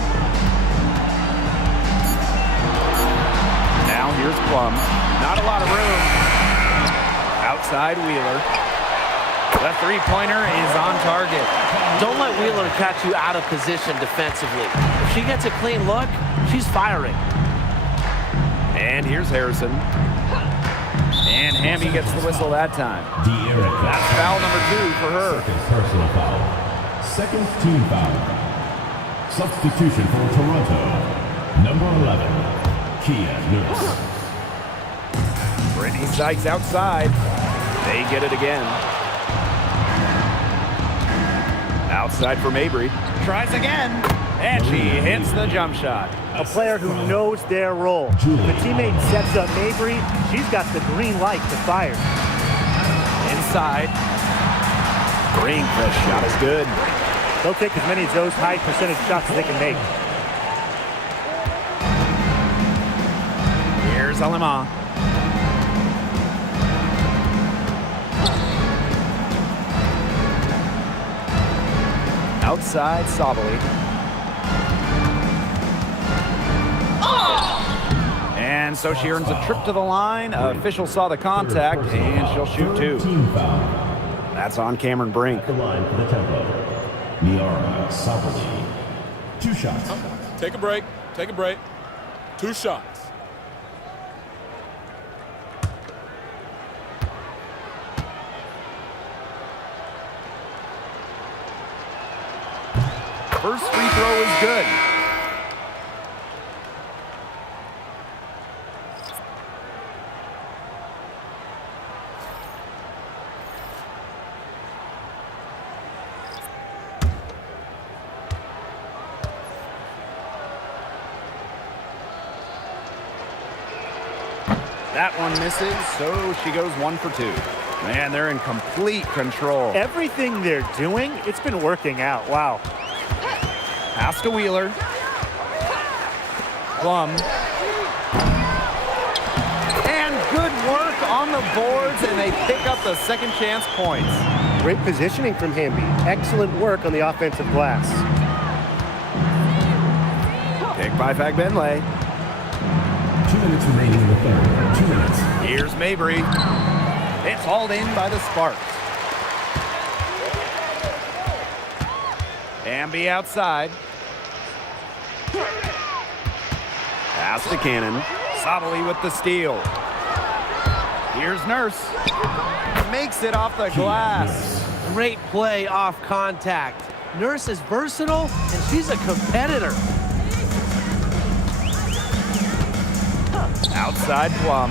Now here's Plum. Not a lot of room. Outside Wheeler. The three-pointer is on target. Don't let Wheeler catch you out of position defensively. If she gets a clean look, she's firing. And here's Harrison. And Hamby gets the whistle that time. De'Erica. That's foul number 2 for her. Second personal foul. Second team foul. Substitution for Toronto. Number 11, Kia Nurse. Brittany Sykes outside. They get it again. Outside for Mabry. Tries again, and she hits the jump shot. A player who knows their role. If the teammate sets up Mabry, she's got the green light to fire. Inside. Green, the shot is good. They'll take as many of those high percentage shots as they can make. Here's Alima. Outside, Sabali. And so she earns a trip to the line. Official saw the contact, and she'll shoot two. That's on Cameron Brink. At the line for the tempo. Niara Sabali. 2 shots. Take a break. Take a break. 2 shots. First free throw is good. That one misses, so she goes 1 for 2. Man, they're in complete control. Everything they're doing, it's been working out. Wow. Pass to Wheeler. Plum. And good work on the boards, and they pick up the second chance points. Great positioning from Hamby. Excellent work on the offensive glass. Pick by Fagbenle. 2 minutes remaining in the third. 2 minutes. Here's Mabry. It's hauled in by the Sparks. Amby outside. Pass to Cannon. Sabali with the steal. Here's Nurse. Makes it off the glass. Great play off contact. Nurse is versatile, and she's a competitor. Outside Plum.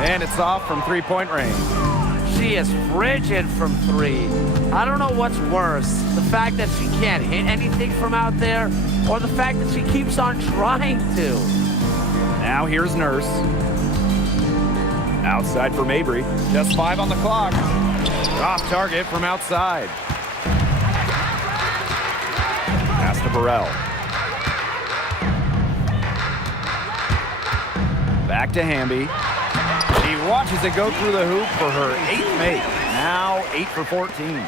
And it's off from three-point range. She is frigid from 3. I don't know what's worse, the fact that she can't hit anything from out there, or the fact that she keeps on trying to. Now here's Nurse. Outside for Mabry. Just 5 on the clock. Off target from outside. Pass to Burrell. Back to Hamby. She watches it go through the hoop for her 8th make. Now 8 for 14.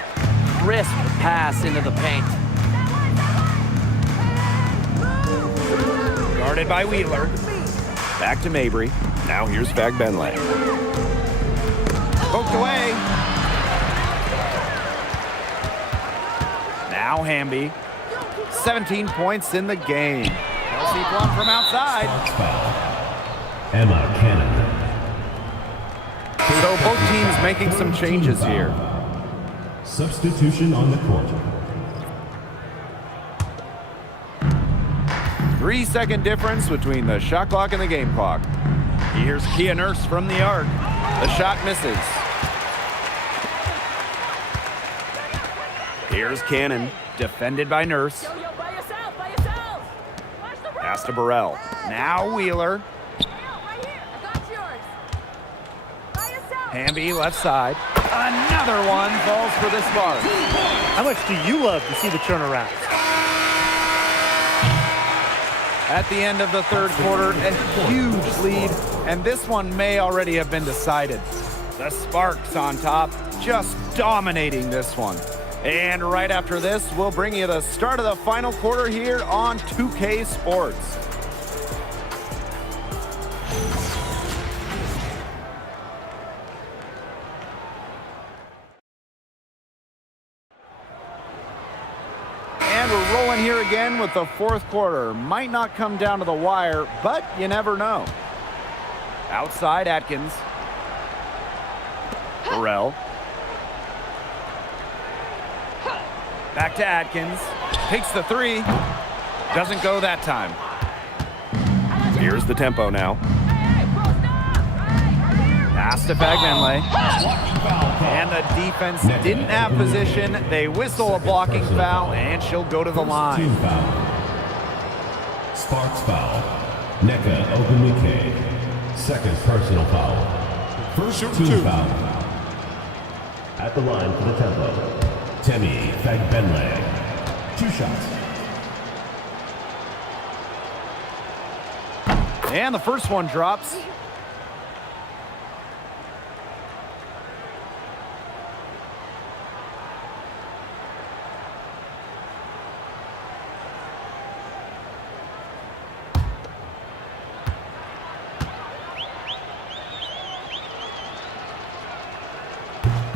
Crisp pass into the paint. Guarded by Wheeler. Back to Mabry. Now here's Fagbenle. Poked away. Now Hamby. 17 points in the game. Kelsey Plum from outside. Emma Cannon. So both teams making some changes here. Substitution on the court. 3-second difference between the shot clock and the game clock. Here's Kia Nurse from the arc. The shot misses. Here's Cannon. Defended by Nurse. By yourself, by yourself. Watch the road. Pass to Burrell. Now Wheeler. Right here, I got yours. By yourself. Hamby left side. Another one falls for the Sparks. How much do you love to see the turnaround? At the end of the third quarter, a huge lead, and this one may already have been decided. The Sparks on top, just dominating this one. And right after this, we'll bring you the start of the final quarter here on 2K Sports. And we're rolling here again with the fourth quarter. Might not come down to the wire, but you never know. Outside Atkins. Burrell. Back to Atkins. Takes the three. Doesn't go that time. Here's the tempo now. Pass to Fagbenle. And the defense didn't have position. They whistle a blocking foul, and she'll go to the line. Team foul. Sparks foul. Nneka Ogwumike. Second personal foul. First team foul. At the line for the tempo. Temi Fagbenle. 2 shots. And the first one drops.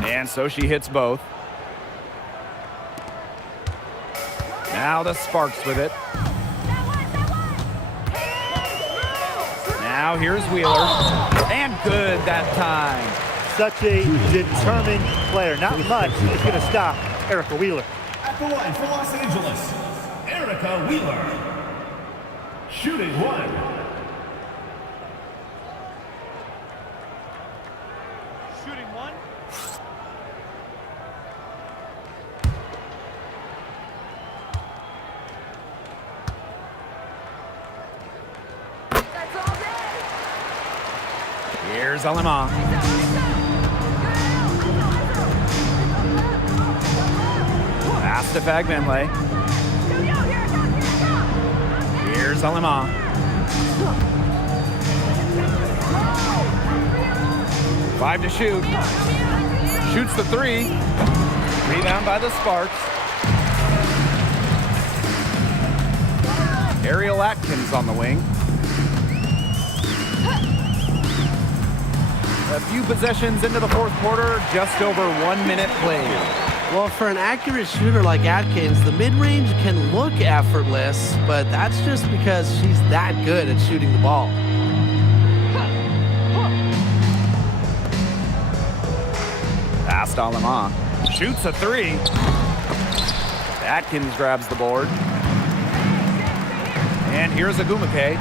And so she hits both. Now the Sparks with it. Now here's Wheeler. And good that time. Such a determined player. Not much is going to stop Erica Wheeler. At the line for Los Angeles, Erica Wheeler. Shooting 1. Shooting 1. That's all day. Here's Alema. Pass to Fagbenle. Here's Alema. Five to shoot. Shoots the three. Rebound by the Sparks. Ariel Atkins on the wing. A few possessions into the fourth quarter, just over 1 minute played. Well, for an accurate shooter like Atkins, the mid-range can look effortless, but that's just because she's that good at shooting the ball. Pass to Alema. Shoots a three. Atkins grabs the board. And here's Ogwumike.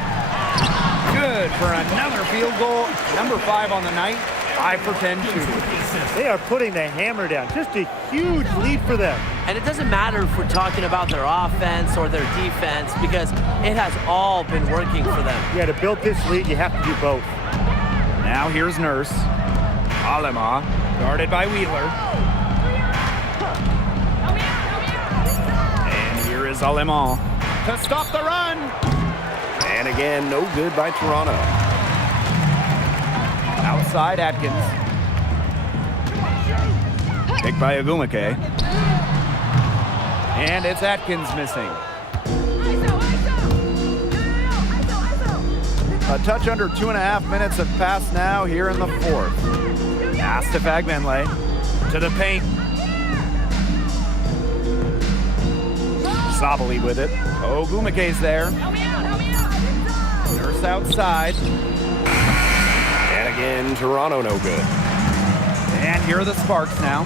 Good for another field goal. Number 5 on the night. 5 for 10 shooting. They are putting the hammer down. Just a huge lead for them. And it doesn't matter if we're talking about their offense or their defense, because it has all been working for them. Yeah, to build this lead, you have to do both. Now here's Nurse. Alema, guarded by Wheeler. And here is Alema to stop the run. And again, no good by Toronto. Outside Atkins. Picked by Ogwumike. And it's Atkins missing. A touch under 2.5 minutes have passed now here in the fourth. Pass to Fagbenle. To the paint. Sabali with it. Ogwumike's there. Nurse outside. And again, Toronto no good. And here are the Sparks now.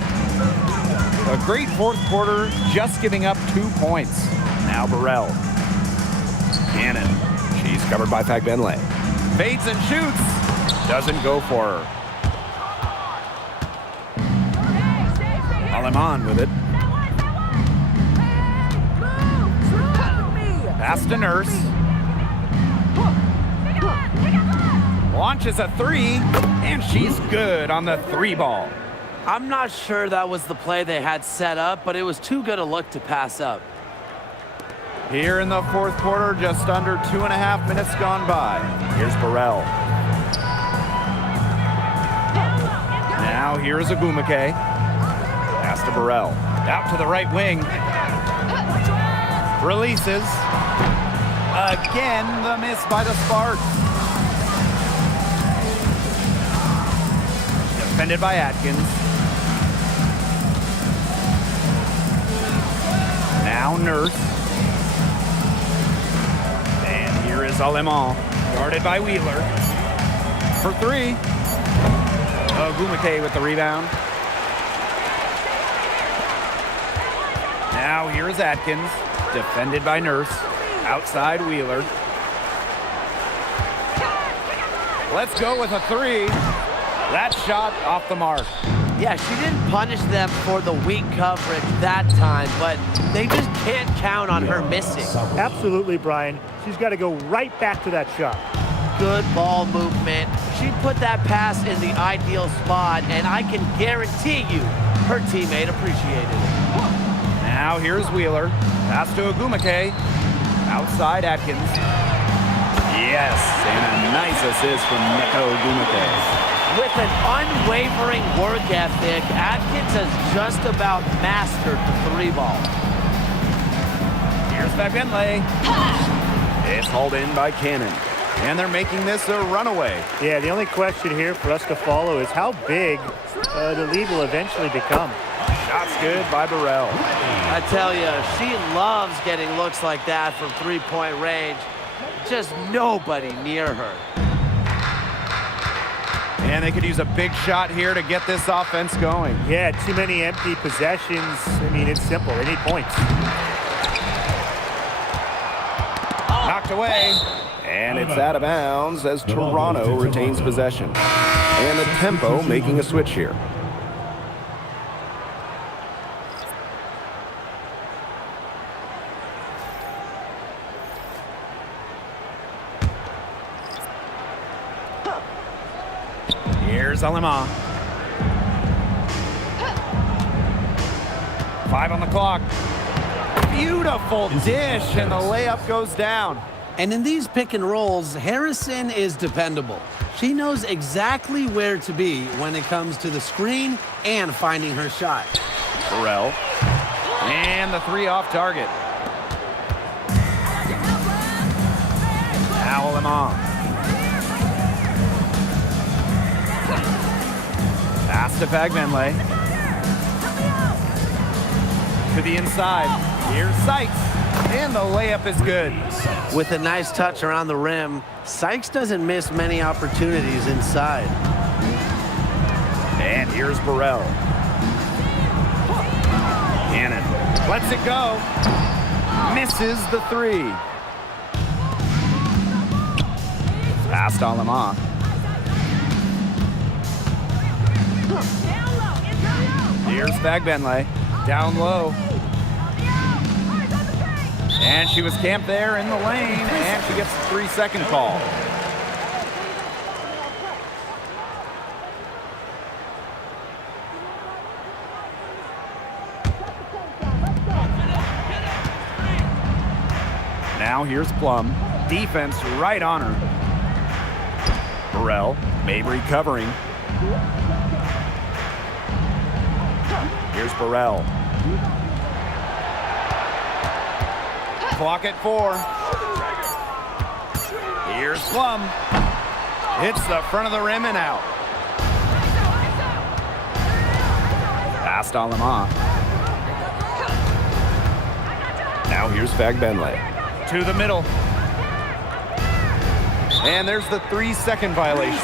A great fourth quarter, just giving up 2 points. Now Burrell. Cannon. She's covered by Fagbenle. Fades and shoots. Doesn't go for her. Aleman with it. Pass to Nurse. Launches a three, and she's good on the 3 ball. I'm not sure that was the play they had set up, but it was too good a look to pass up. Here in the fourth quarter, just under 2.5 minutes gone by. Here's Burrell. Now here's Ogwumike. Pass to Burrell. Out to the right wing. Releases. Again, the miss by the Sparks. Defended by Atkins. Now Nurse. And here is Alema, guarded by Wheeler. For 3. Ogwumike with the rebound. Now here's Atkins. Defended by Nurse. Outside Wheeler. Let's go with a three. That shot off the mark. Yeah, she didn't punish them for the weak coverage that time, but they just can't count on her missing. Absolutely, Brian. She's got to go right back to that shot. Good ball movement. She put that pass in the ideal spot, and I can guarantee you her teammate appreciated it. Now here's Wheeler. Pass to Ogumake. Outside Atkins. Yes, and a nice assist from Nneka Ogumake. With an unwavering work ethic, Atkins has just about mastered the three ball. Here's Benley. It's hauled in by Cannon. And they're making this a runaway. Yeah, the only question here for us to follow is how big the lead will eventually become. Shot's good by Burrell. I tell you, she loves getting looks like that from three-point range. Just nobody near her. And they could use a big shot here to get this offense going. Yeah, too many empty possessions. I mean, it's simple. They need points. Knocked away. And it's out of bounds as Toronto retains possession. And the tempo making a switch here. Here's Alema. 5 on the clock. Beautiful dish, and the layup goes down. And in these pick and rolls, Harrison is dependable. She knows exactly where to be when it comes to the screen and finding her shot. Burrell. And the three off target. Now Alema. Pass to Fagbenley. To the inside. Here's Sykes. And the layup is good. With a nice touch around the rim, Sykes doesn't miss many opportunities inside. And here's Burrell. Cannon lets it go. Misses the three. Pass to Alema. Here's Fagbenley. Down low. And she was camped there in the lane, and she gets the 3-second call. Now here's Plum. Defense right on her. Burrell, Mabry covering. Here's Burrell. Clock at 4. Here's Plum. Hits the front of the rim and out. Pass to Alema. Now here's Fagbenley. To the middle. And there's the 3-second violation.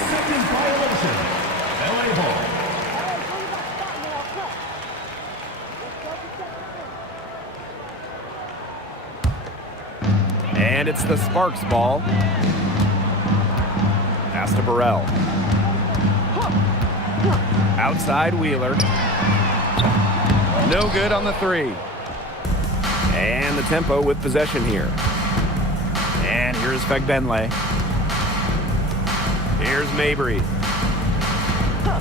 LA ball. And it's the Sparks ball. Pass to Burrell. Outside Wheeler. No good on the three. And the tempo with possession here. And here's Fagbenley. Here's Mabry.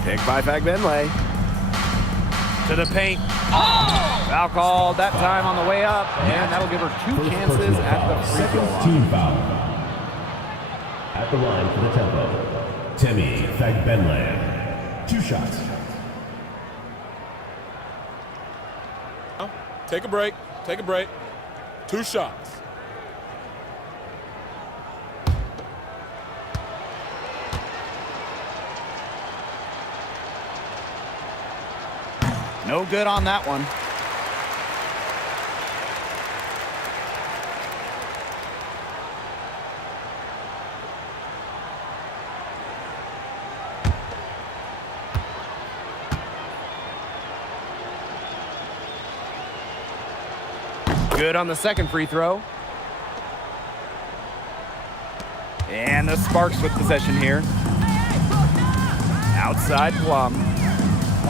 Picked by Fagbenley. To the paint. Foul called that time on the way up, and that'll give her 2 chances at the free throw line. Team foul. At the line for the tempo, Temi Fagbenley. 2 shots. Take a break. Take a break. 2 shots. No good on that one. Good on the second free throw. And the Sparks with possession here. Outside Plum.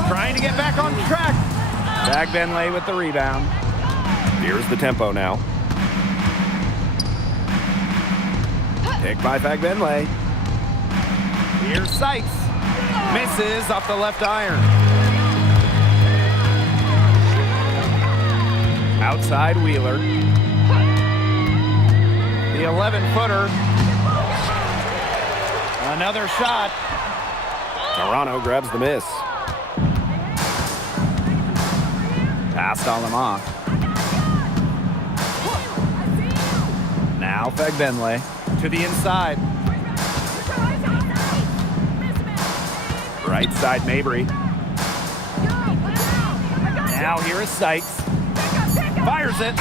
Trying to get back on track. Fagbenle with the rebound. Here's the tempo now. Picked by Fagbenle. Here's Sykes. Misses off the left iron. Outside Wheeler. The 11-footer. Another shot. Toronto grabs the miss. Pass to Alama. Now Fagbenle to the inside. Right side Mabry. Now here is Sykes. Fires it.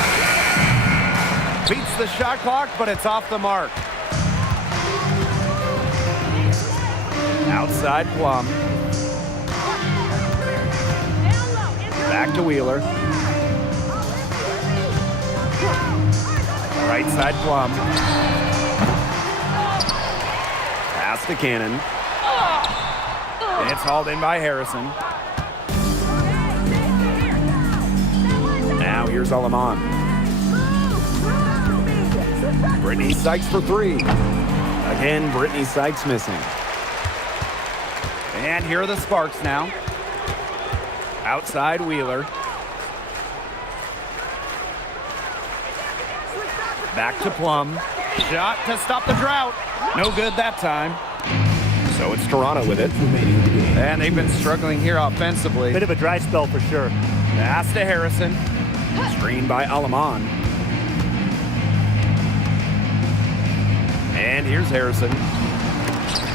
Beats the shot clock, but it's off the mark. Outside Plum. Back to Wheeler. Right side Plum. Pass to Cannon. It's hauled in by Harrison. Now here's Alaman. Brittany Sykes for three. Again, Brittany Sykes missing. And here are the Sparks now. Outside Wheeler. Back to Plum. Shot to stop the drought. No good that time. So it's Toronto with it. And they've been struggling here offensively. Bit of a dry spell for sure. Pass to Harrison. Screened by Alaman. And here's Harrison.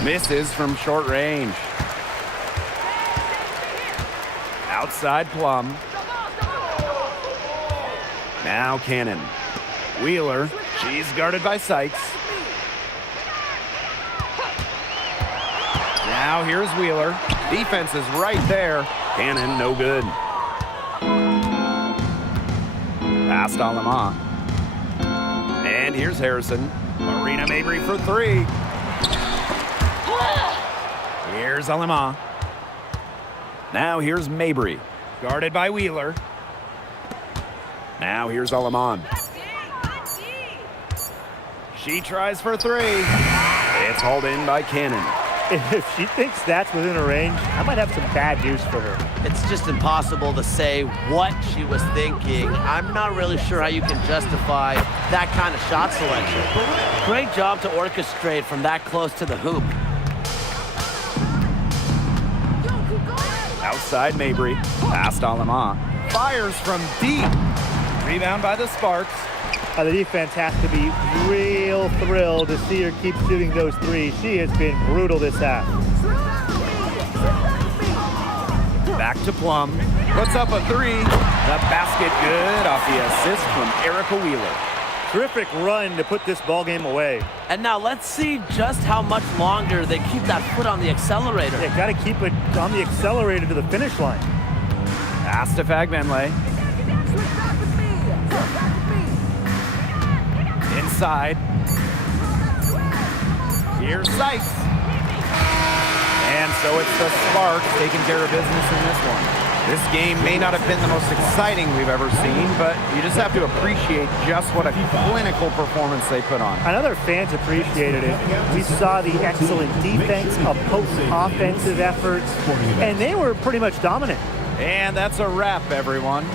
Misses from short range. Outside Plum. Now Cannon. Wheeler. She's guarded by Sykes. Now here's Wheeler. Defense is right there. Cannon, no good. Pass to Alama. And here's Harrison. Marina Mabry for three. Here's Alama. Now here's Mabry. Guarded by Wheeler. Now here's Alaman. She tries for three. It's hauled in by Cannon. If she thinks that's within her range, I might have some bad news for her. It's just impossible to say what she was thinking. I'm not really sure how you can justify that kind of shot selection. Great job to orchestrate from that close to the hoop. Outside Mabry. Past Alama. Fires from deep. Rebound by the Sparks. The defense has to be real thrilled to see her keep shooting those threes. She has been brutal this half. Back to Plum. Puts up a three. The basket good off the assist from Erica Wheeler. Terrific run to put this ball game away. And now let's see just how much longer they keep that foot on the accelerator. They got to keep it on the accelerator to the finish line. Pass to Fagbenle. Inside. Here's Sykes. And so it's the Sparks taking care of business in this one. This game may not have been the most exciting we've ever seen, but you just have to appreciate just what a clinical performance they put on. I know their fans appreciated it. We saw the excellent defense, potent offensive efforts, and they were pretty much dominant. And that's a wrap, everyone.